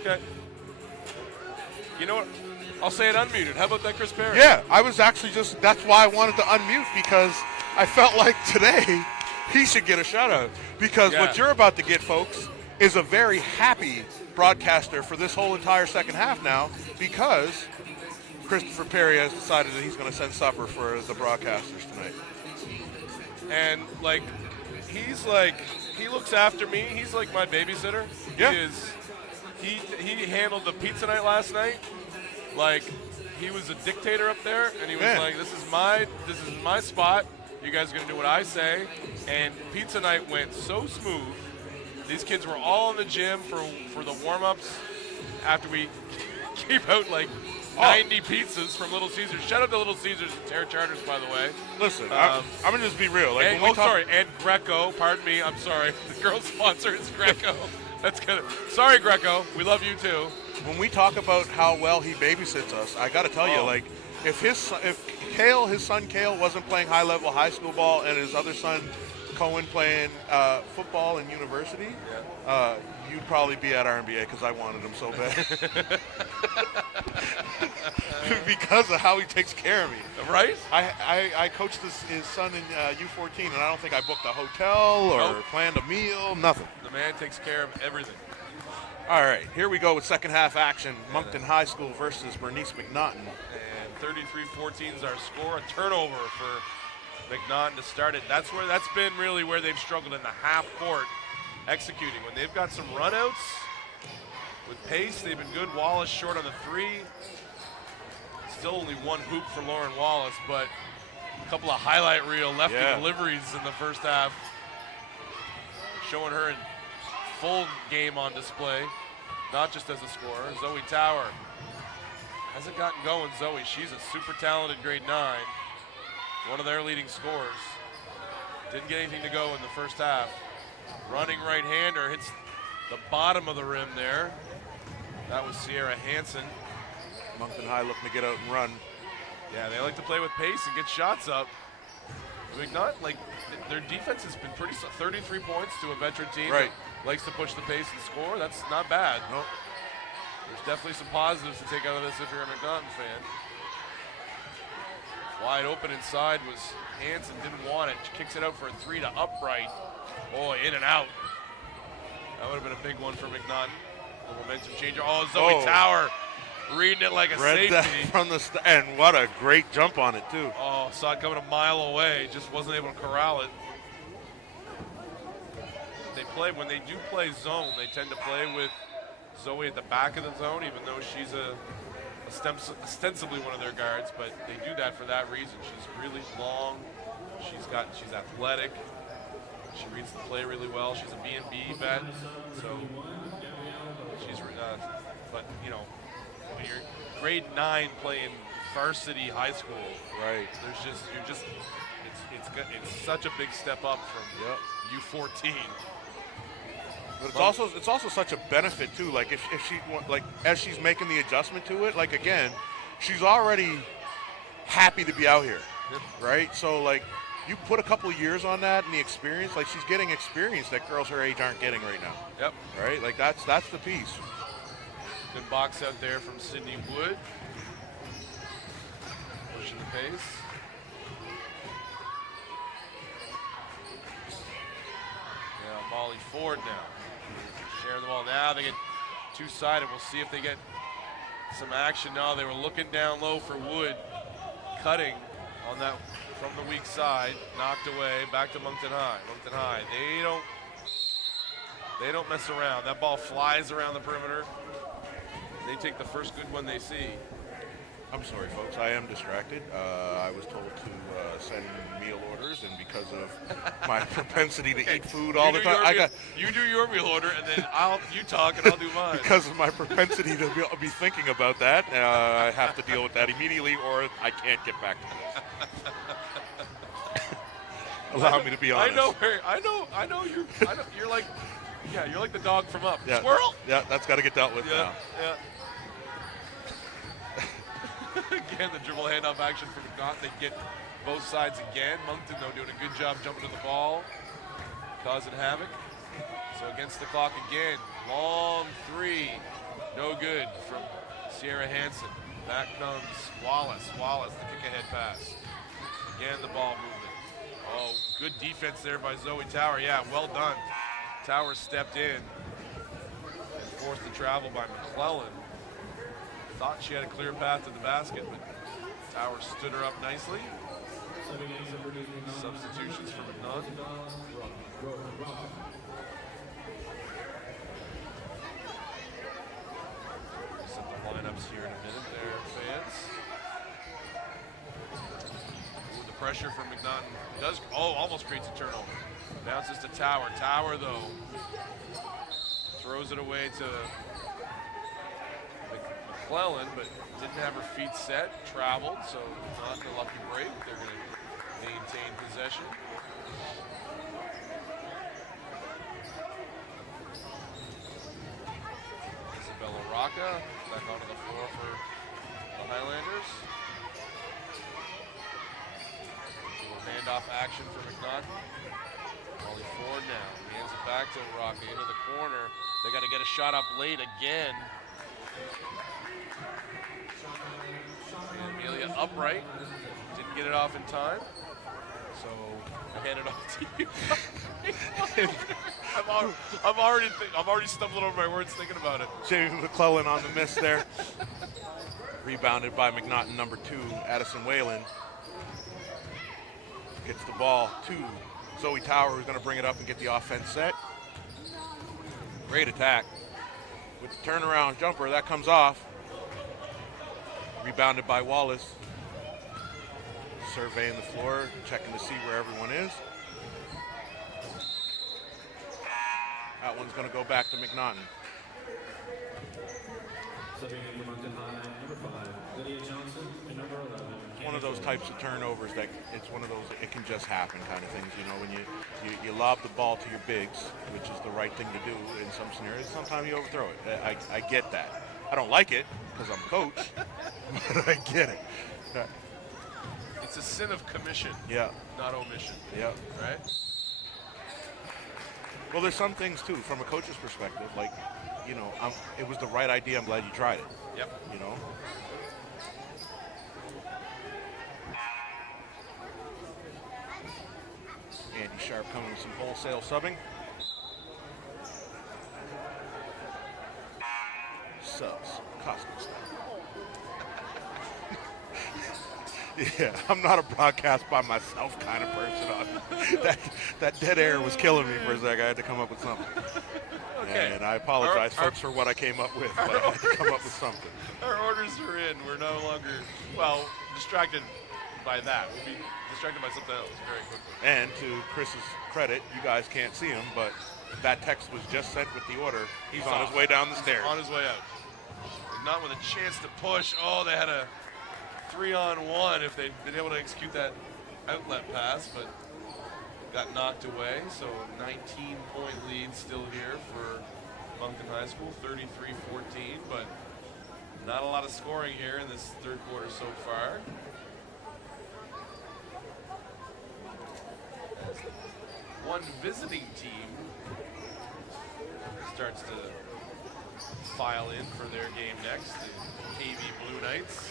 Okay. You know what? I'll say it unmuted. How about that, Chris Perry? Yeah, I was actually that's why I wanted to unmute, because I felt like today he should get a shout out. Because what you're about to get, folks, is a very happy broadcaster for this whole entire second half now, because Christopher Perry has decided that he's going to send supper for the broadcasters tonight. And, he looks after me. He's like my babysitter. Yeah. He handled the pizza night last night. Like, he was a dictator up there, and he was like, this is my spot. You guys are going to do what I say. And pizza night went so smooth. These kids were all in the gym for the warm-ups after we gave out, 90 pizzas from Little Caesars. Shout out to Little Caesars and Terra Charters, by the way. Listen, I'm going to just be real. And Greco. Pardon me. I'm sorry. The girls' sponsor is Greco. That's good. Sorry, Greco. We love you, too. When we talk about how well he babysits us, I got to tell you, if his son Kale wasn't playing high-level high school ball and his other son Cohen playing football in university, you'd probably be at RMBA, because I wanted him so bad. Because of how he takes care of me. Right? I coached his son in U14, and I don't think I booked a hotel or planned a meal, nothing. The man takes care of everything. All right, here we go with second half action. Moncton High School versus Bernice MacNaughton. And 33-14 is our score. A turnover for MacNaughton to start it. That's been really where they've struggled in the half court executing. When they've got some runouts with pace, they've been good. Wallace short on the three. Still only one hoop for Lauren Wallace, but a couple of highlight reel lefty deliveries in the first half, showing her in full game on display, not just as a scorer. Zoe Tower hasn't gotten going. Zoe, she's a super talented grade 9, one of their leading scorers. Didn't get anything to go in the first half. Running right-hander hits the bottom of the rim there. That was Sierra Hansen. Moncton High looking to get out and run. Yeah, they like to play with pace and get shots up. Their defense has been pretty 33 points to a veteran team. Right. That likes to push the pace and score. That's not bad. Nope. There's definitely some positives to take out of this if you're a MacNaughton fan. Wide open inside was Hansen, didn't want it. She kicks it out for a three to upright. Oh, in and out. That would have been a big one for MacNaughton. The momentum changer. Oh, Zoe Tower reading it like a safety. That from the and what a great jump on it, too. Oh, saw it coming a mile away. Just wasn't able to corral it. When they do play zone, they tend to play with Zoe at the back of the zone, even though she's ostensibly one of their guards, but they do that for that reason. She's really long. She's athletic. She reads the play really well. She's a B&B vet, so she's. But when you're grade 9 playing varsity high school, right? It's such a big step up from U14. But it's also such a benefit too. Like if she as she's making the adjustment to it, again, she's already happy to be out here, right? So you put a couple of years on that and the experience, she's getting experience that girls her age aren't getting right now. Yep. Right? That's the piece. Good box out there from Sydney Wood. Pushing the pace. Now Molly Ford now. Sharing the ball now. They get two-sided. We'll see if they get some action now. They were looking down low for Wood. Cutting on that from the weak side. Knocked away. Back to Moncton High. Moncton High. They don't mess around. That ball flies around the perimeter. They take the first good one they see. I'm sorry, folks. I am distracted. I was told to send meal orders, and because of my propensity to eat food all the time, you do your meal order, and then you talk, and I'll do mine. Because of my propensity to be thinking about that, I have to deal with that immediately, or I can't get back to this. Allow me to be honest. You're like the dog from Up. Yeah. Squirrel. Yeah, that's got to get dealt with now. Yeah. Again, the dribble handoff action from MacNaughton. They get both sides again. Moncton, though, doing a good job jumping to the ball, causing havoc. So against the clock again. Long three. No good from Sierra Hansen. Back comes Wallace. Wallace, the kick-ahead pass. Again, the ball movement. Oh, good defense there by Zoe Tower. Yeah, well done. Tower stepped in and forced the travel by McClellan. Thought she had a clear path to the basket, but Tower stood her up nicely. Substitutions for MacNaughton. Set the lineups here in a minute there, fans. Ooh, the pressure from MacNaughton does, almost creates a turnover. Bounces to Tower. Tower, though, throws it away to McClellan, but didn't have her feet set, traveled, so not the lucky break. They're going to maintain possession. Isabella Rocca back onto the floor for the Highlanders. A little handoff action for MacNaughton. Molly Ford now hands it back to Rocca into the corner. They got to get a shot up late again. And Amelia upright, didn't get it off in time. So I hand it off to you. I'm already stumbling over my words thinking about it. Jamie McClellan on the miss there. Rebounded by MacNaughton, number 2, Addison Whalen. Gets the ball to Zoe Tower, who's going to bring it up and get the offense set. Great attack. With the turnaround jumper, that comes off. Rebounded by Wallace. Surveying the floor, checking to see where everyone is. That one's going to go back to MacNaughton. It's one of those types of turnovers that it's one of those, it can just happen kind of things, you know, when you lob the ball to your bigs, which is the right thing to do in some scenarios. Sometimes you overthrow it. I get that. I don't like it because I'm coach, but I get it. It's a sin of commission, not omission. Yeah. Right? Well, there's some things too, from a coach's perspective, like, you know, it was the right idea. I'm glad you tried it. Yep. You know. Andy Sharp coming with some wholesale subbing. Subs, Costco style. Yeah, I'm not a broadcast by myself kind of person. That dead air was killing me for a second. I had to come up with something. Okay. And I apologize, folks, for what I came up with, but I had to come up with something. Our orders are in. We're no longer, distracted by that. We'll be distracted by something else very quickly. And to Chris's credit, you guys can't see him, but that text was just sent with the order. He's on his way down the stairs. On his way out. And not with a chance to push. Oh, they had a 3-on-1 if they'd been able to execute that outlet pass, but got knocked away. So 19-point lead still here for Moncton High School, 33-14, but not a lot of scoring here in this third quarter so far. As one visiting team starts to file in for their game next, the KV Blue Knights.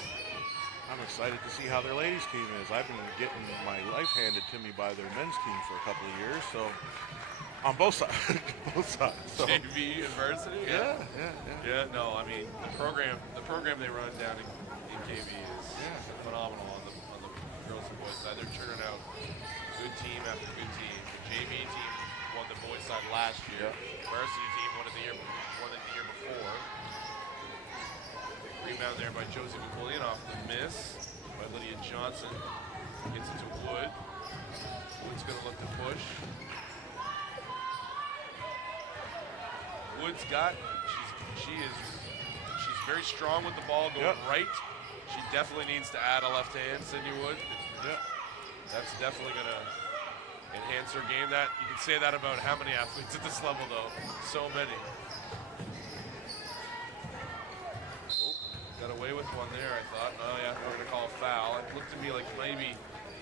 I'm excited to see how their ladies team is. I've been getting my life handed to me by their men's team for a couple of years, so on both sides. So. JV and varsity? Yeah. Yeah, no, I mean the program they run down in KV is phenomenal on the girls and boys side. They're turning out good team after good team. The JV team won the boys side last year. The varsity team won it the year before. Rebound there by Josie Napoleon off the miss by Lydia Johnson. Gets it to Wood. Wood's going to look to push. Wood's got, she's very strong with the ball going right. She definitely needs to add a left hand, Sydney Wood. Yeah. That's definitely going to enhance her game. That you can say that about how many athletes at this level, though. So many. Got away with one there, I thought. Oh, yeah, we're going to call a foul. It looked to me like maybe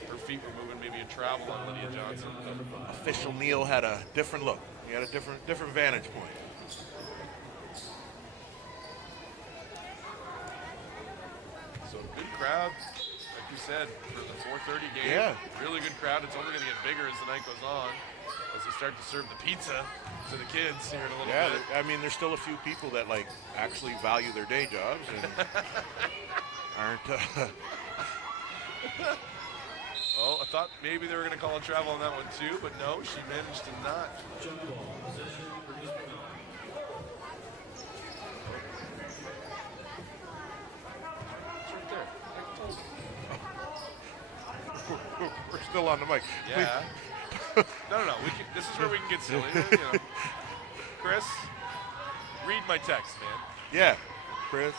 her feet were moving, maybe a travel on Lydia Johnson. Official Neil had a different look. He had a different vantage point. So good crowd, like you said, for the 4:30 game. Yeah. Really good crowd. It's only going to get bigger as the night goes on, as they start to serve the pizza to the kids here in a little bit. I mean, there's still a few people that like actually value their day jobs and aren't. Oh, I thought maybe they were going to call a travel on that one too, but no, she managed to not. Jump ball, possession, Bernice MacNaughton. It's right there. I told you. We're still on the mic. Yeah. No. This is where we can get silly. You know. Chris, read my text, man. Yeah, Chris.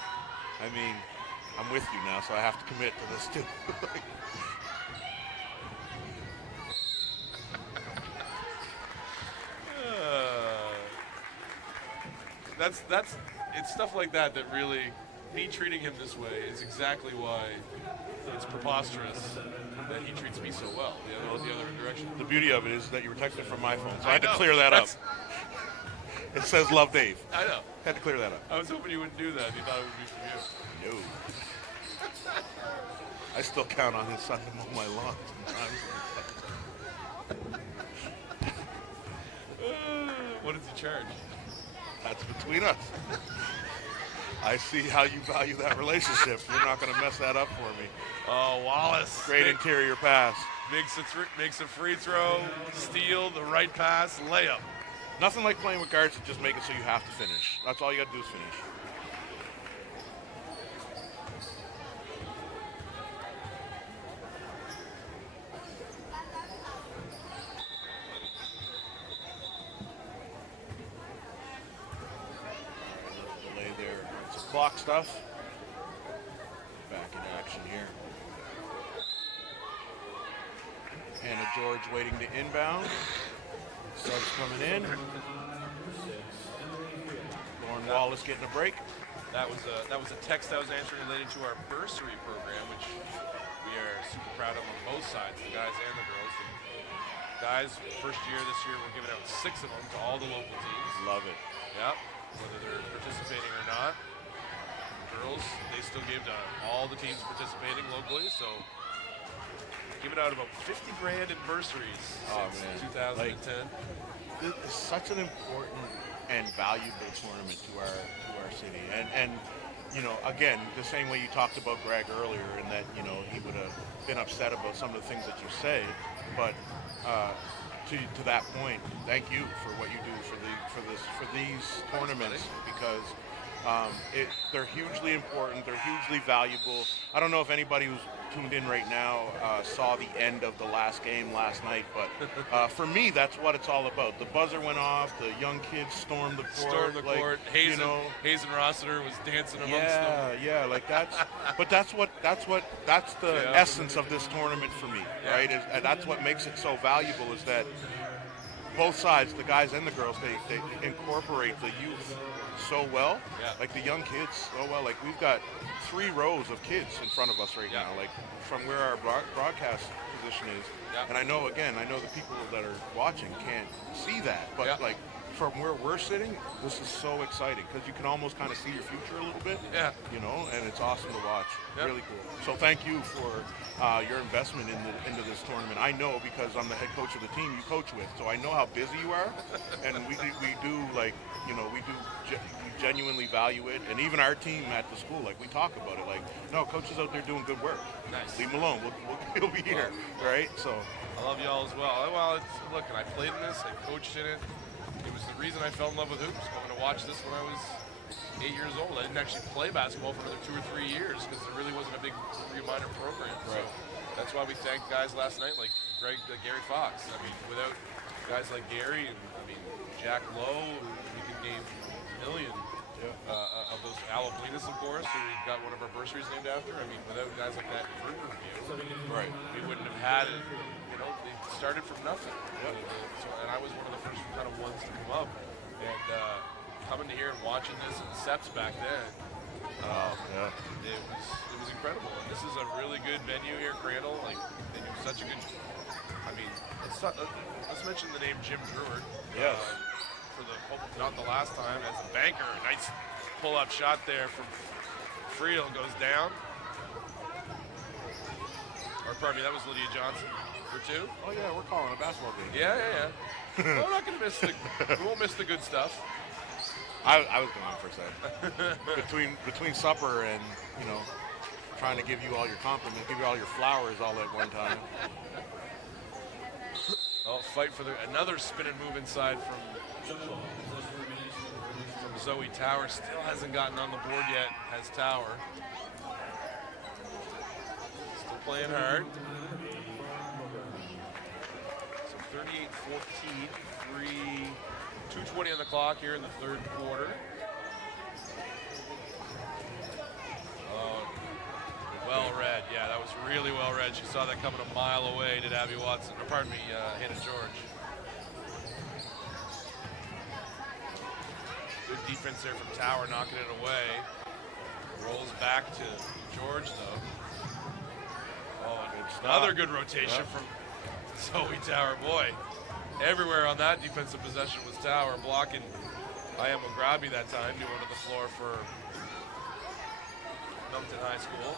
I mean, I'm with you now, so I have to commit to this too. That's it's stuff like that that really, me treating him this way is exactly why it's preposterous that he treats me so well. The other direction. The beauty of it is that you were texting from my phone, so I had to know. clear that up. It says "Love Dave." I know. Had to clear that up. I was hoping you wouldn't do that. You thought it would be from you. No. I still count on his son to mow my lawn sometimes. What does he charge? That's between us. I see how you value that relationship. You're not going to mess that up for me. Oh, Wallace. Great interior pass. Makes a free throw, steal, the right pass, layup. Nothing like playing with guards to just make it so you have to finish. That's all you got to do is finish. Delay there. Some clock stuff. Back in action here. Hannah George waiting to inbound. Subs coming in. Lauren Wallace getting a break. That was a text I was answering related to our bursary program, which we are super proud of on both sides, the guys and the girls. The guys, first year this year, we're giving out 6 of them to all the local teams. Love it. Yep, whether they're participating or not. The girls, they still give to all the teams participating locally, so giving out about 50 grand in bursaries since 2010. This is such an important and valuable tournament to our city, and you know, again, the same way you talked about Greg earlier, and that he would have been upset about some of the things that you say, but to that point, thank you for what you do for these tournaments, because they're hugely important, they're hugely valuable. I don't know if anybody who's tuned in right now saw the end of the last game last night, but for me, that's what it's all about. The buzzer went off, the young kids stormed the court. Hazen Rossiter was dancing amongst them. Yeah, like that's the essence of this tournament for me, right? And that's what makes it so valuable, is that both sides, the guys and the girls, they incorporate the youth so well, like the young kids so well. Like we've got 3 rows of kids in front of us right now, like from where our broadcast position is. And I know the people that are watching can't see that, but like from where we're sitting, this is so exciting because you can almost kind of see your future a little bit. And it's awesome to watch. Really cool. So thank you for your investment into this tournament. I know because I'm the head coach of the team you coach with, so I know how busy you are, and we genuinely value it. And even our team at the school, like we talk about it, like, no, coach is out there doing good work. Nice. Leave him alone. He'll be here, right? So I love y'all as well. Well, look, and I played in this, I coached in it. It was the reason I fell in love with hoops, going to watch this when I was 8 years old. I didn't actually play basketball for another 2 or 3 years because there really wasn't a big minor program. So that's why we thanked guys last night like Gary Fox. I mean, without guys like Gary and Jack Lowe, we can name a million of those. Alablinas, of course, who we got one of our bursaries named after. I mean, without guys like that in Riverview, we wouldn't have had it. They started from nothing. And I was one of the first kind of ones to come up. And coming to here and watching this in the Seps back then, it was incredible. And this is a really good venue here, Crandall. Like, they do such a good, let's mention the name Jim Druid. Yes. For not the last time, as a banker. Nice pull-up shot there from Friel, goes down. Or pardon me, that was Lydia Johnson for 2. Oh yeah, we're calling a basketball game. Yeah. Well, we're not gonna miss we won't miss the good stuff. I was going for a second. between supper and trying to give you all your compliments, give you all your flowers all at one time. Oh, fight for another spin and move inside from Zoe Tower. Still hasn't gotten on the board yet. Has Tower. Still playing hard. So 38-14, 2:20 on the clock here in the third quarter. Well read. Yeah, that was really well read. She saw that coming a mile away, did Abby Watson. Or pardon me, Hannah George. Good defense there from Tower, knocking it away. Rolls back to George, though. Oh, another good rotation from Zoe Tower. Boy, everywhere on that defensive possession was Tower blocking. I am McGraby that time, doing to the floor for Moncton High School.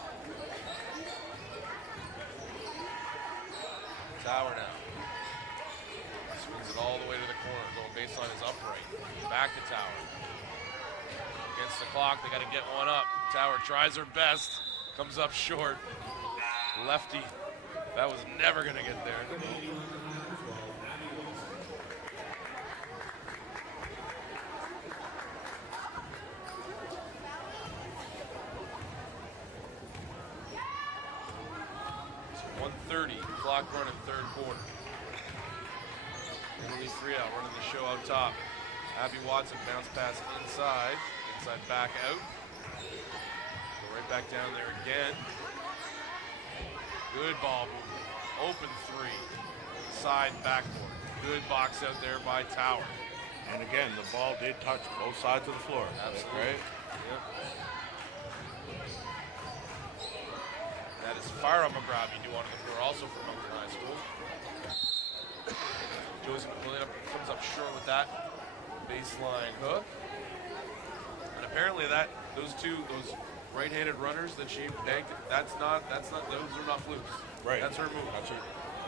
Tower now. Swings it all the way to the corner. Going baseline is upright. Back to Tower. Against the clock, they got to get one up. Tower tries her best. Comes up short. Lefty. That was never going to get there. Clock running third quarter. Emily Friel running the show out top. Abby Watson bounce pass inside back out. Go right back down there again. Good ball movement. Open 3. Side backboard. Good box out there by Tower. And again, the ball did touch both sides of the floor. Absolutely. Right? Yep. That is Farah McGraby due onto the floor, also from Moncton High School. Josie McWilliam comes up short with that baseline hook. And apparently those right-handed runners that she banked, those are not flukes. Right. That's her move. That's her.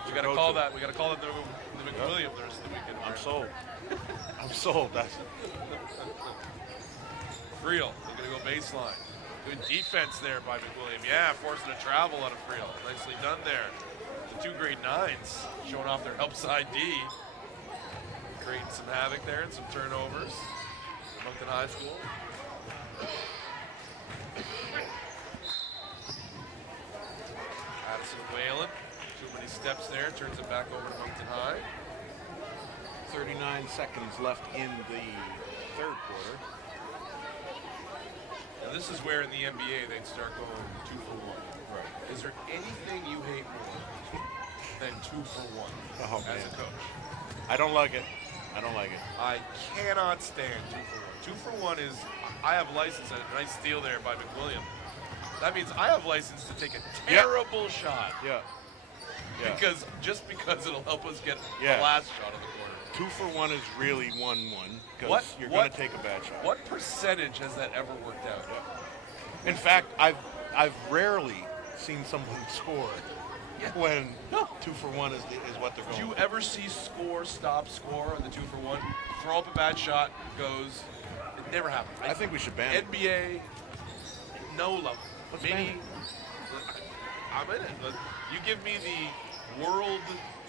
We got to call that the McWilliam the rest of the weekend. I'm sold. I'm sold. That's Friel, they're going to go baseline. Good defense there by McWilliam. Yeah, forcing a travel out of Friel. Nicely done there. The 2 grade 9s showing off their help side D. Creating some havoc there and some turnovers for Moncton High School. Addison Whalen. Too many steps there. Turns it back over to Moncton High. 39 seconds left in the third quarter. Now this is where in the NBA they'd start going 2 for 1. Right. Is there anything you hate more than 2 for 1 as a coach? I don't like it. I cannot stand 2 for 1. 2 for 1 is, I have license, and a nice steal there by McWilliam. That means I have license to take a terrible shot. Yeah. Because it'll help us get the last shot of the quarter. 2 for 1 is really 1-1 because you're going to take a bad shot. What percentage has that ever worked out? Yeah. In fact, I've rarely seen someone score when 2 for 1 is what they're going. Do you ever see stop score on the 2 for 1? Throw up a bad shot, goes. It never happened. I think we should ban it. NBA, no level. Let's Maybe ban it. I'm in it. But you give me the world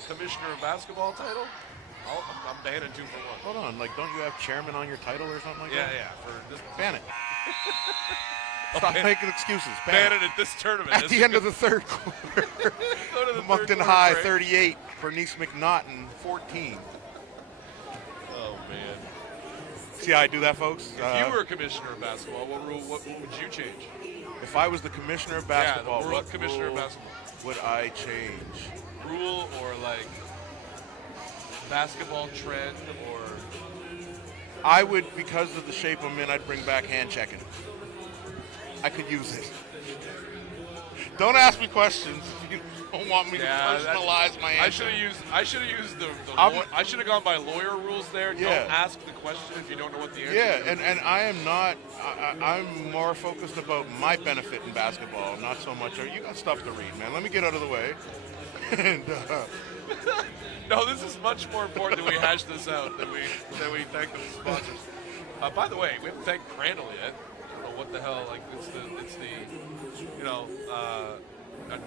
commissioner of basketball title, I'm banning 2 for 1. Hold on, don't you have chairman on your title or something like that? Yeah. For this, ban it. Stop making excuses. Ban it at this tournament. At the end of the third quarter. Go to the Moncton High 38, Bernice MacNaughton 14. Oh man. See how I do that, folks? If you were a commissioner of basketball, what would you change? If I was the commissioner of basketball, the what commissioner rule of basketball would I change? Rule or basketball trend or? I would, because of the shape I'm in, I'd bring back hand checking. I could use it. Don't ask me questions. don't want me to personalize my answer. I should have used I should have gone by lawyer rules there. Yeah. Don't ask the question if you don't know what the answer Yeah, is. and I am not. I'm more focused about my benefit in basketball, not so much. You got stuff to read, man. Let me get out of the way. And no, this is much more important that we hash this out than we thank the sponsors. By the way, we haven't thanked Crandall yet. I don't know what the hell. Like it's the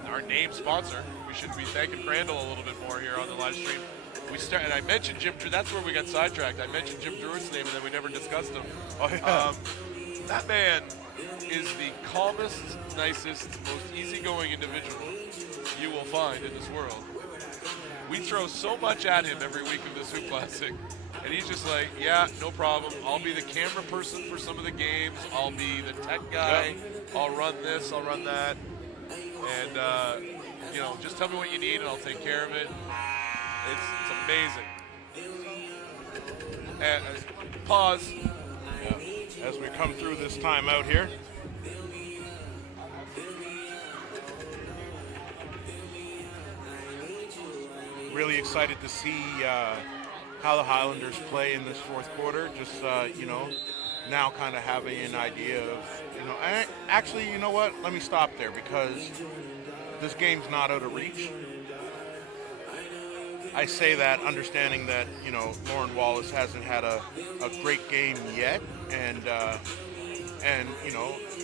our name sponsor. We should be thanking Crandall a little bit more here on the live stream. And I mentioned Jim Drew. That's where we got sidetracked. I mentioned Jim Druitt's name, and then we never discussed him. Oh, yeah. That man is the calmest, nicest, most easygoing individual you will find in this world. We throw so much at him every week of this Hoop Classic, and he's just like, yeah, no problem. I'll be the camera person for some of the games. I'll be the tech guy. Yep. I'll run this. I'll run that. And, just tell me what you need, and I'll take care of it. It's amazing. And, pause. Yeah. As we come through this time out here. Really excited to see how the Highlanders play in this fourth quarter. Just, now kind of having an idea of, and actually, you know what? Let me stop there because this game's not out of reach. I say that understanding that, Lauren Wallace hasn't had a great game yet. And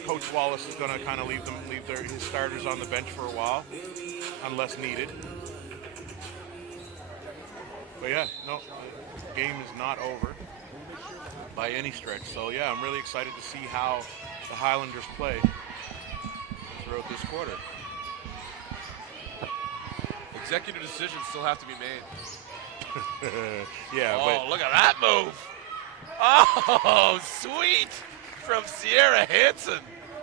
Coach Wallace is going to kind of leave his starters on the bench for a while unless needed. But yeah, no, the game is not over by any stretch. So yeah, I'm really excited to see how the Highlanders play throughout this quarter. Executive decisions still have to be made. Yeah. Oh, look at that move. Oh, sweet from Sierra Hansen.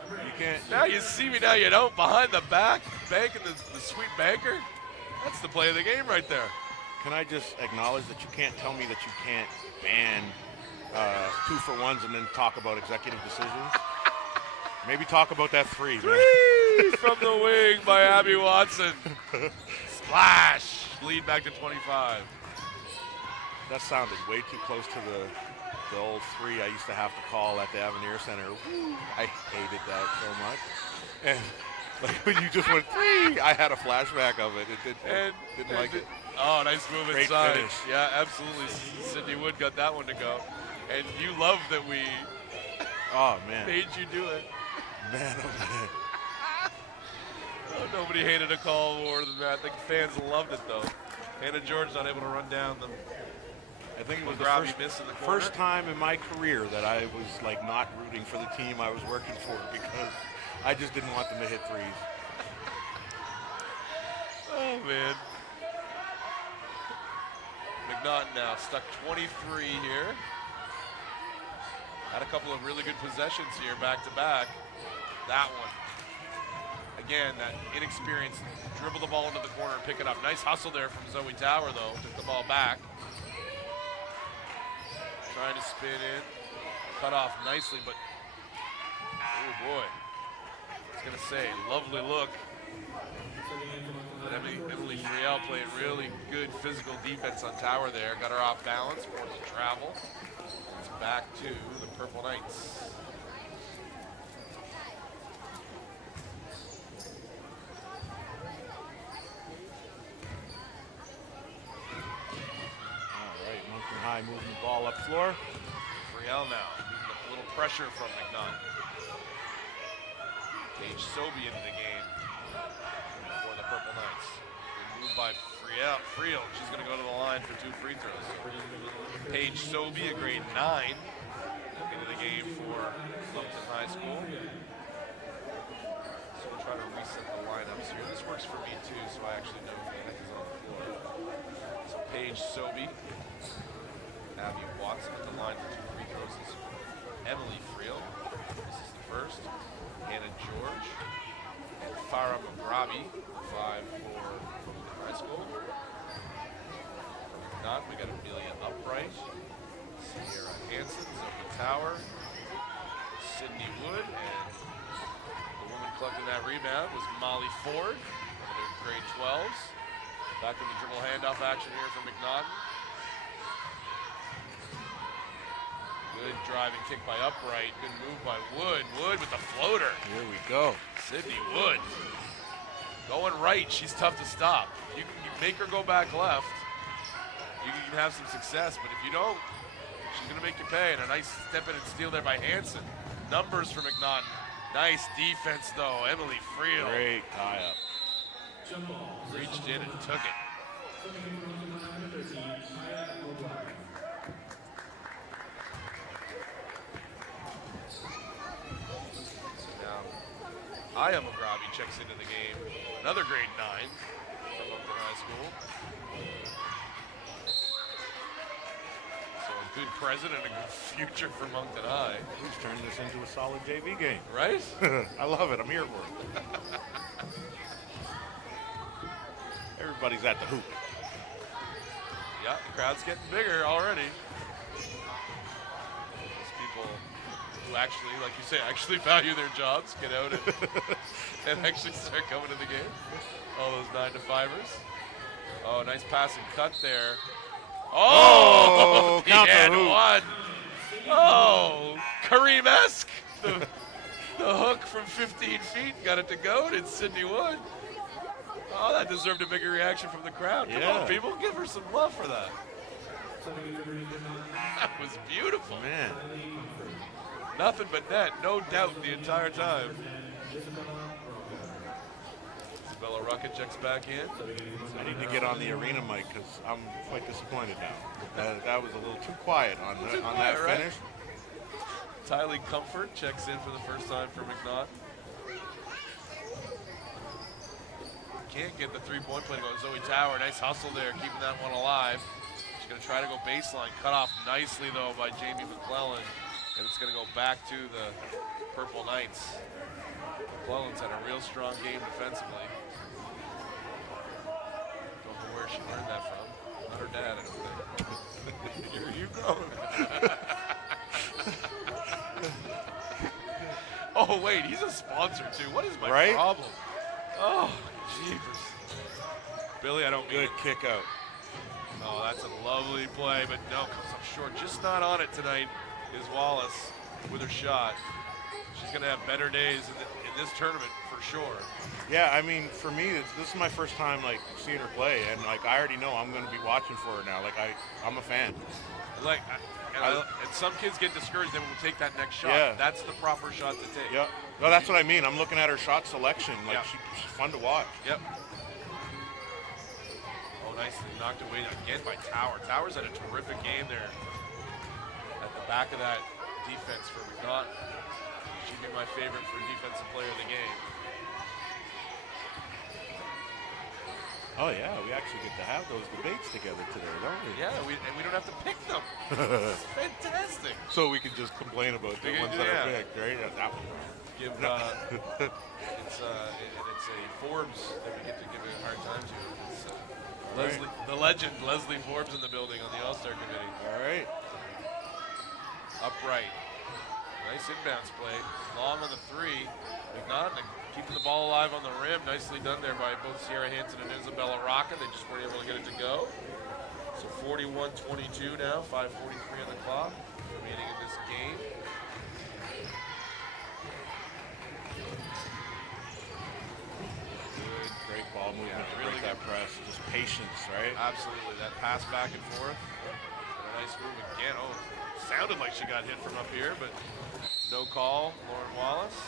You can't. Now you see me, now you don't. Behind the back, banking the sweet banker. That's the play of the game right there. Can I just acknowledge that you can't tell me that you can't ban 2-for-1s and then talk about executive decisions? Maybe talk about that three. From the wing by Abby Watson. Splash. Lead back to 25. That sounded way too close to the old three I used to have to call at the Avenir Center. Woo. I hated that so much. And like when you just went three, I had a flashback of it. Didn't like it. Oh, nice move Great inside. finish. Yeah, absolutely. Sydney Wood got that one to go. And you love that we made you do it. Man, oh man. Oh, nobody hated a call more than that. The fans loved it, though. Hannah George not able to run down them. I think it was the first time in my career that I was not rooting for the team I was working for because I just didn't want them to hit threes. Oh, man. MacNaughton now stuck 23 here. Had a couple of really good possessions here back to back. That one. Again, that inexperienced dribble the ball into the corner and pick it up. Nice hustle there from Zoe Tower, though. Took the ball back. Trying to spin in. Cut off nicely, but oh boy. I was going to say, lovely look. But Emily Friel played really good physical defense on Tower there. Got her off balance, forced to travel. It's back to the Purple Knights. Moncton High moving the ball up floor. Friel now, a little pressure from MacNaughton. Paige Sobey into the game for the Purple Knights. Good move by Friel. She's going to go to the line for 2 free throws. Paige Sobey, a grade 9, into the game for Moncton High School. So we'll try to reset the lineups here. This works for me too, so I actually know who the heck is on the floor. So Paige Sobey. Abby Watson at the line for 2 free throws is Emily Friel. This is the first. Hannah George and Farah Magrabi, 5 for high school. Not, we got Amelia Upright, Sierra Hansen, Zoe Tower, Sydney Wood, and the woman collecting that rebound was Molly Ford, one of their grade 12s. Back in the dribble handoff action here for MacNaughton. Good driving kick by Upright. Good move by Wood. Wood with the floater. Here we go. Sydney Wood. Going right, she's tough to stop. You make her go back left, you can have some success, but if you don't, she's going to make you pay. And a nice step in and steal there by Hansen. Numbers for MacNaughton. Nice defense, though. Emily Friel. Great tie-up. Reached in and took it. Now, Aya McGraby checks into the game. Another grade 9 from Moncton High School. So a good present and a good future for Moncton High. Who's turned this into a solid JV game? Right? I love it. I'm here for it. Everybody's at the hoop. Yeah, the crowd's getting bigger already. Those people who actually, like you say, actually value their jobs, get out and actually start coming to the game. All those 9-to-5ers. Oh, nice pass and cut there. Oh, count the and hoop. one. Oh, Kareem-esque. The hook from 15 feet got it to go, and it's Sydney Wood. Oh, that deserved a bigger reaction from the crowd. Come on, people, give her some love for that. That was beautiful. Man. Nothing but net, no doubt the entire time. Isabella Ruckett checks back in. I need to get on the arena mic because I'm quite disappointed now. That was a little too quiet on that right? finish. Tylee Comfort checks in for the first time for MacNaughton. Can't get the three-point play to go. Zoe Tower, nice hustle there, keeping that one alive. She's going to try to go baseline. Cut off nicely, though, by Jamie McClellan. And it's going to go back to the Purple Knights. McClellan's had a real strong game defensively. Don't know where she learned that from. Not her dad, I don't think. Here you go. Oh, wait, he's a sponsor, too. What is my problem? Oh, jeepers. Billy, I don't mean Good kick out. Oh, that's a lovely play, but no, comes up short. Just not on it tonight is Wallace with her shot. She's going to have better days in this tournament for sure. Yeah, I mean, for me, this is my first time seeing her play, and I already know I'm going to be watching for her now. I'm a fan. And some kids get discouraged, they will take that next shot. Yeah. That's the proper shot to take. Yeah. No, that's what I mean. I'm looking at her shot selection. She's fun to watch. Yep. Oh, nicely knocked away again by Tower. Tower's had a terrific game there at the back of that defense for MacNaughton. She'd be my favorite for defensive player of the game. Oh, yeah, we actually get to have those debates together today, don't we? Yeah, and we don't have to pick them. It's fantastic. So we can just complain about the ones that are picked, right? Give, it's a Forbes that we get to give a hard time to. It's Leslie, the legend, Leslie Forbes in the building on the All-Star Committee. All right. Upright. Nice inbounds play. Long on the three. MacNaughton keeping the ball alive on the rim. Nicely done there by both Sierra Hansen and Isabella Rocca. They just weren't able to get it to go. So 41-22 now. 5:43 on the clock remaining in this game. Good, great ball movement to really break that press. Just patience, right? Absolutely. That pass back and forth. And a nice move again. Oh, sounded like she got hit from up here, but no call. Lauren Wallace.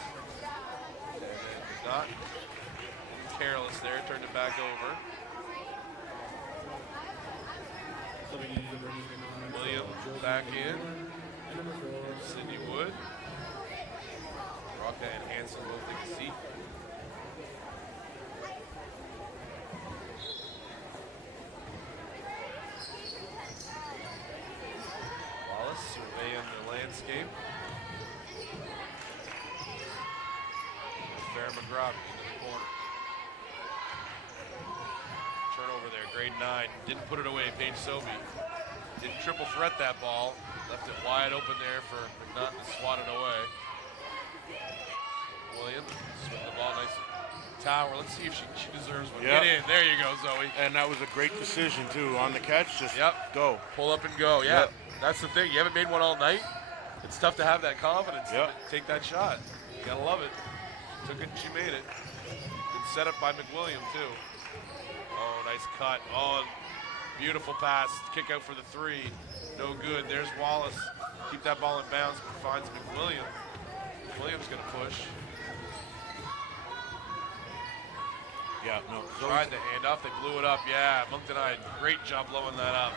And then not careless there, turned it back over. William back in. Sydney Wood. Rocca and Hansen both take a seat. Wallace surveying the landscape. Farrah McGraby into the corner. Turnover there, grade 9. Didn't put it away, Paige Sobey. Didn't triple threat that ball. Left it wide open there for MacNaughton to swat it away. Williams swing the ball nicely. Tower. Let's see if she deserves one. Yep. Get in. There you go, Zoe. And that was a great decision, too. On the catch, just go. Pull up and go. Yeah, Yep. that's the thing. You haven't made one all night. It's tough to have that confidence Yep. to take that shot. You gotta love it. Took it and she made it. Good setup by McWilliam, too. Oh, nice cut. Oh, beautiful pass. Kick out for the 3. No good. There's Wallace. Keep that ball in bounds, but finds McWilliam. McWilliam's gonna push. Yeah, no. Tried the handoff. They blew it up. Yeah, Moncton did a great job blowing that up.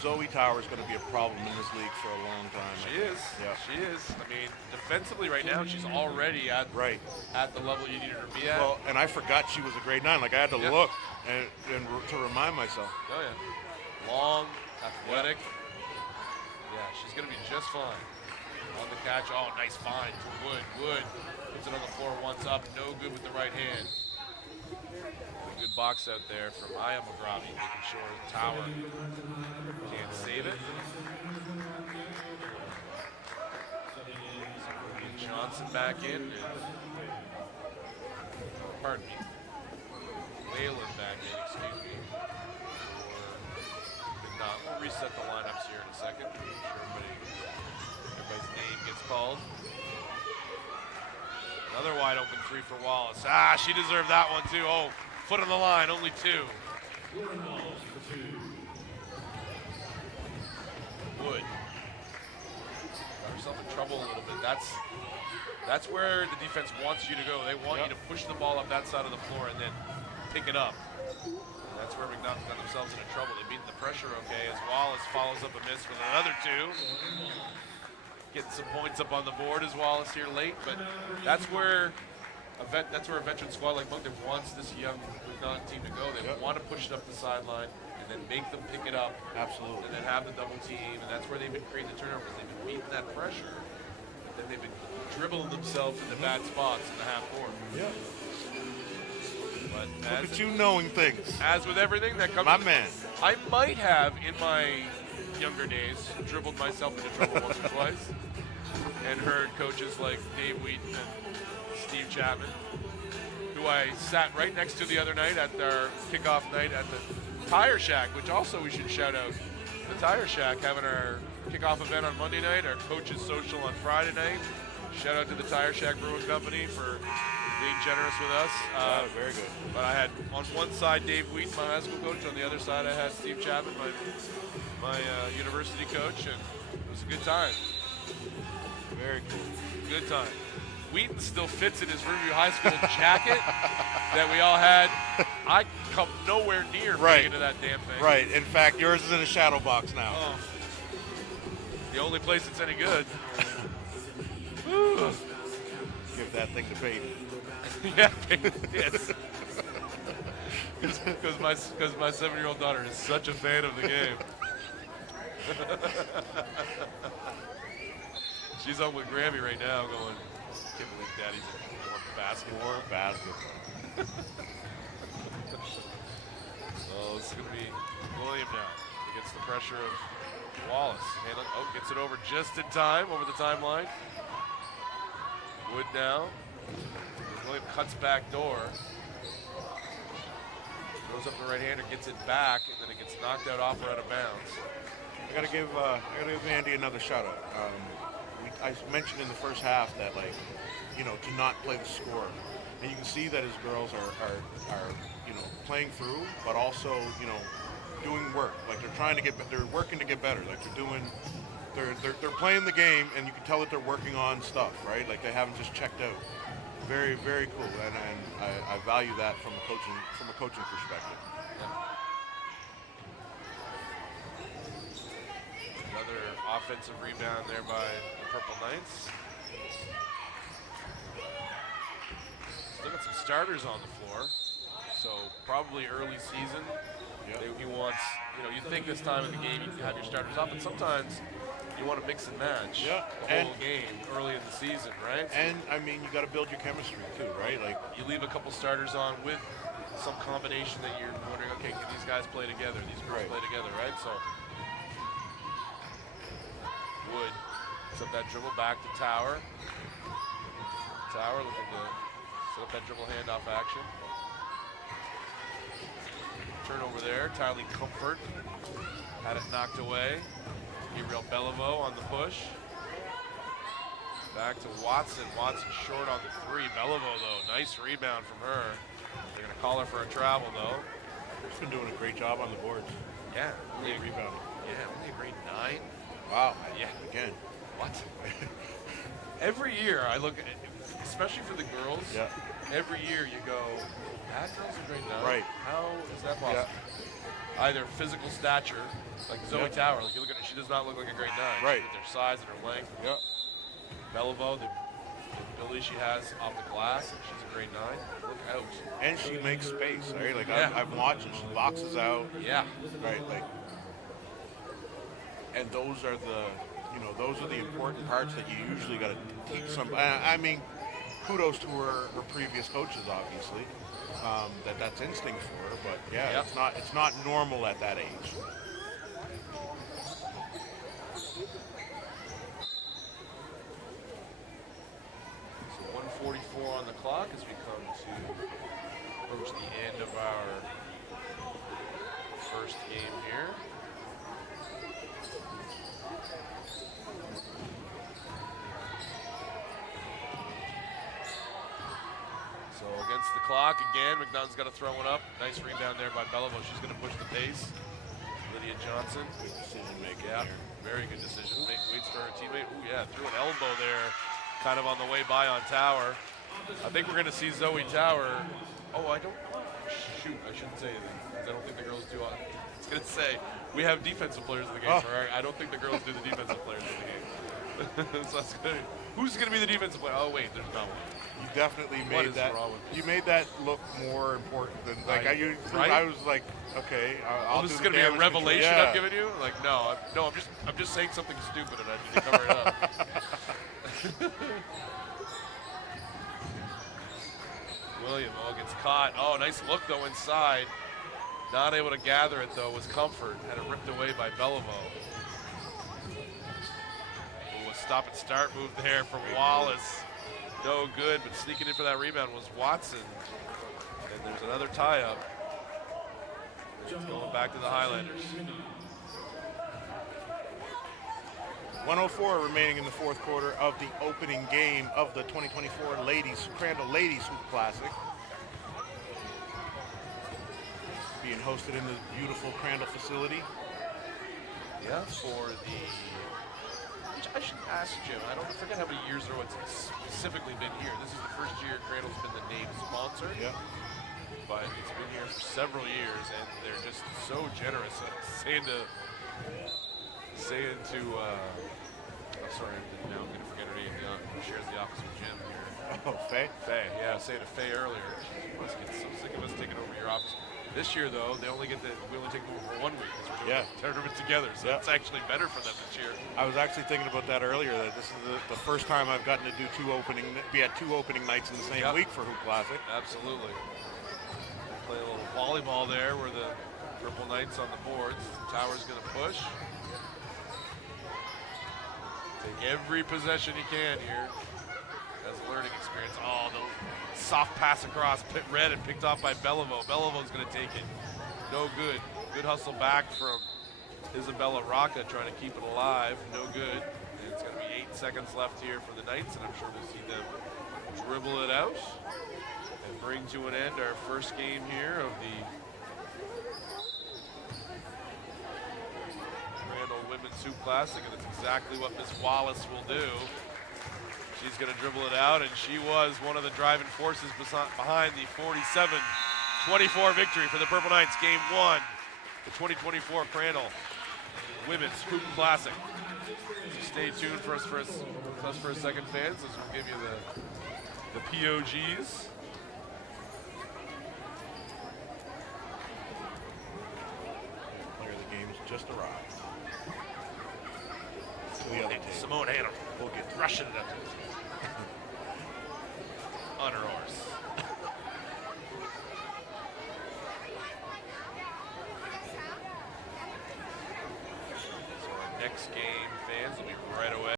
Zoe Tower is going to be a problem in this league for a long time. She is. Yeah. She is. I mean, defensively right now, she's already at the level you needed her to be at. Well, and I forgot she was a grade 9. Like, I had to look and to remind myself. Oh, yeah. Long, athletic. Yeah, she's going to be just fine. On the catch. Oh, nice find to Wood. Wood puts it on the floor once up. No good with the right hand. Good box out there from Aya McGravi, making sure Tower can't save it. Johnson back in. Pardon me. Whalen back in, excuse me. We'll reset the lineups here in a second. Make sure everybody's name gets called. Another wide open 3 for Wallace. Ah, she deserved that one too. Oh, foot on the line, only 2. Wood. Got herself in trouble a little bit. That's where the defense wants you to go. They want you to push the ball up that side of the floor and then pick it up. And that's where MacNaughton got themselves into trouble. They beat the pressure okay as Wallace follows up a miss with another 2. Getting some points up on the board as Wallace here late, but that's where a veteran squad like Moncton wants this young MacNaughton team to go. They want to push it up the sideline and then make them pick it up. Absolutely. And then have the double team, and that's where they've been creating the turnovers. They've been beating that pressure. Then they've been dribbling themselves into bad spots in the half court. Yeah. But look at you knowing things. As with everything that comes, my man. I might have in my younger days dribbled myself into trouble once or twice, and heard coaches like Dave Wheaton and Steve Chapman, who I sat right next to the other night at our kickoff night at the Tire Shack, which also we should shout out. The Tire Shack having our kickoff event on Monday night, our coaches social on Friday night. Shout out to the Tire Shack Brewing Company for being generous with us. Very good. But I had on one side Dave Wheaton, my high school coach. On the other side I had Steve Chapman, my university coach, and it was a good time. Very cool. Good time. Wheaton still fits in his Riverview High School jacket that we all had. I come nowhere near fitting into that damn thing. Right. In fact, yours is in a shadow box now. Oh. The only place that's any good. Give that thing to baby. Yeah, yes. Because my 7-year-old daughter is such a fan of the game. She's on with Grammy right now going, I can't believe Daddy's in more basketball. So this is going to be William now. He gets the pressure of Wallace. Gets it over just in time, over the timeline. Wood now. William cuts back door. Goes up the right-hander, gets it back, and then it gets knocked out off or out of bounds. I gotta give Andy another shout out. I mentioned in the first half that, like, to not play the score, and you can see that his girls are playing through, but also doing work. Like they're working to get better. Like they're playing the game, and you can tell that they're working on stuff, right? Like they haven't just checked out. Very, very cool, and I value that from a coaching perspective. Another offensive rebound there by the Purple Knights. Still got some starters on the floor, so probably early season. He wants, you'd think this time of the game you can have your starters up, but sometimes you want to mix and match the whole game early in the season, right? And I mean, you got to build your chemistry too, right? Like you leave a couple starters on with some combination that you're wondering, okay, can these guys play together? These girls play together, right? So Wood picks up that dribble back to Tower. Tower looking to Set up that dribble handoff action. Turnover there. Tylee Comfort had it knocked away. Gabriel Beliveau on the push. Back to Watson. Watson short on the three. Beliveau, though, nice rebound from her. They're going to call her for a travel, though. She's been doing a great job on the boards. Yeah. Great rebounding. Yeah, only a grade 9. Wow. Yeah. Again. What? Every year I look at, especially for the girls, every year you go, that girl's a grade 9. Right. How is that possible? Yeah. Either physical stature, like Zoe Tower, like you look at her, she does not look like a grade 9. Right. With their size and her length. Yeah. Beliveau, the ability she has off the glass, she's a grade 9. Look out. And she makes space, right? Like I'm watching, she boxes out. Yeah. Right, like, and those are the important parts that you usually got to teach some. I mean, kudos to her previous coaches, obviously, that's instinct for her. But yeah, it's not normal at that age. So 1:44 on the clock as we come to approach the end of our first game here. So against the clock again, MacNaughton's got to throw one up. Nice rebound there by Beliveau. She's going to push the pace. Lydia Johnson. Good decision making. Yeah, very good decision. Waits for her teammate. Ooh, yeah, threw an elbow there, kind of on the way by on Tower. I think we're going to see Zoe Tower. Oh, I don't. Shoot, I shouldn't say anything, because I don't think the girls do. I was going to say, we have defensive players in the game. I don't think the girls do the defensive players in the game. So that's good. Who's going to be the defensive player? Oh, wait, there's not one. You definitely made that. You made that look more important than like I was like, okay, I'll this do is the going to be a damage revelation control. I'm giving you. Like, no, I'm just saying something stupid and I need to cover it up. William gets caught. Oh, nice look though inside. Not able to gather it though. Was Comfort, had it ripped away by Beliveau. A stop and start move there from Wallace. No good, but sneaking in for that rebound was Watson. And there's another tie-up. It's going back to the Highlanders. 104 remaining in the fourth quarter of the opening game of the 2024 Crandall Ladies Hoop Classic. Being hosted in the beautiful Crandall facility. Yeah, for the... I should ask Jim, I forget how many years ago it's specifically been here. This is the first year Crandall's been the named sponsor. Yeah. But it's been here for several years, and they're just so generous. Saying to sorry, now I'm going to forget her name. Who shares the office with Jim here. Oh, Faye? Faye, yeah, saying to Faye earlier. She must get so sick of us taking over your office. This year, though, we only take them over for 1 week because we're doing the tournament together. So it's actually better for them this year. I was actually thinking about that earlier, that this is the first time I've gotten to do be at two opening nights in the same week for Hoop Classic. Absolutely. Play a little volleyball there where the Purple Knights on the boards. Tower's going to push. Take every possession you can here as a learning experience. Oh, the soft pass across, read and picked off by Beliveau. Belivau's going to take it. No good. Good hustle back from Isabella Rocca trying to keep it alive. No good. And it's going to be 8 seconds left here for the Knights, and I'm sure we'll see them dribble it out and bring to an end our first game here of the Crandall Women's Hoop Classic, and it's exactly what Miss Wallace will do. She's going to dribble it out, and she was one of the driving forces behind the 47-24 victory for the Purple Knights, Game 1, the 2024 Crandall Women's Hoop Classic. So stay tuned for us for a second, fans, as we'll give you the POGs. Player of the game's just arrived. Simone Hannah will get rushing it up.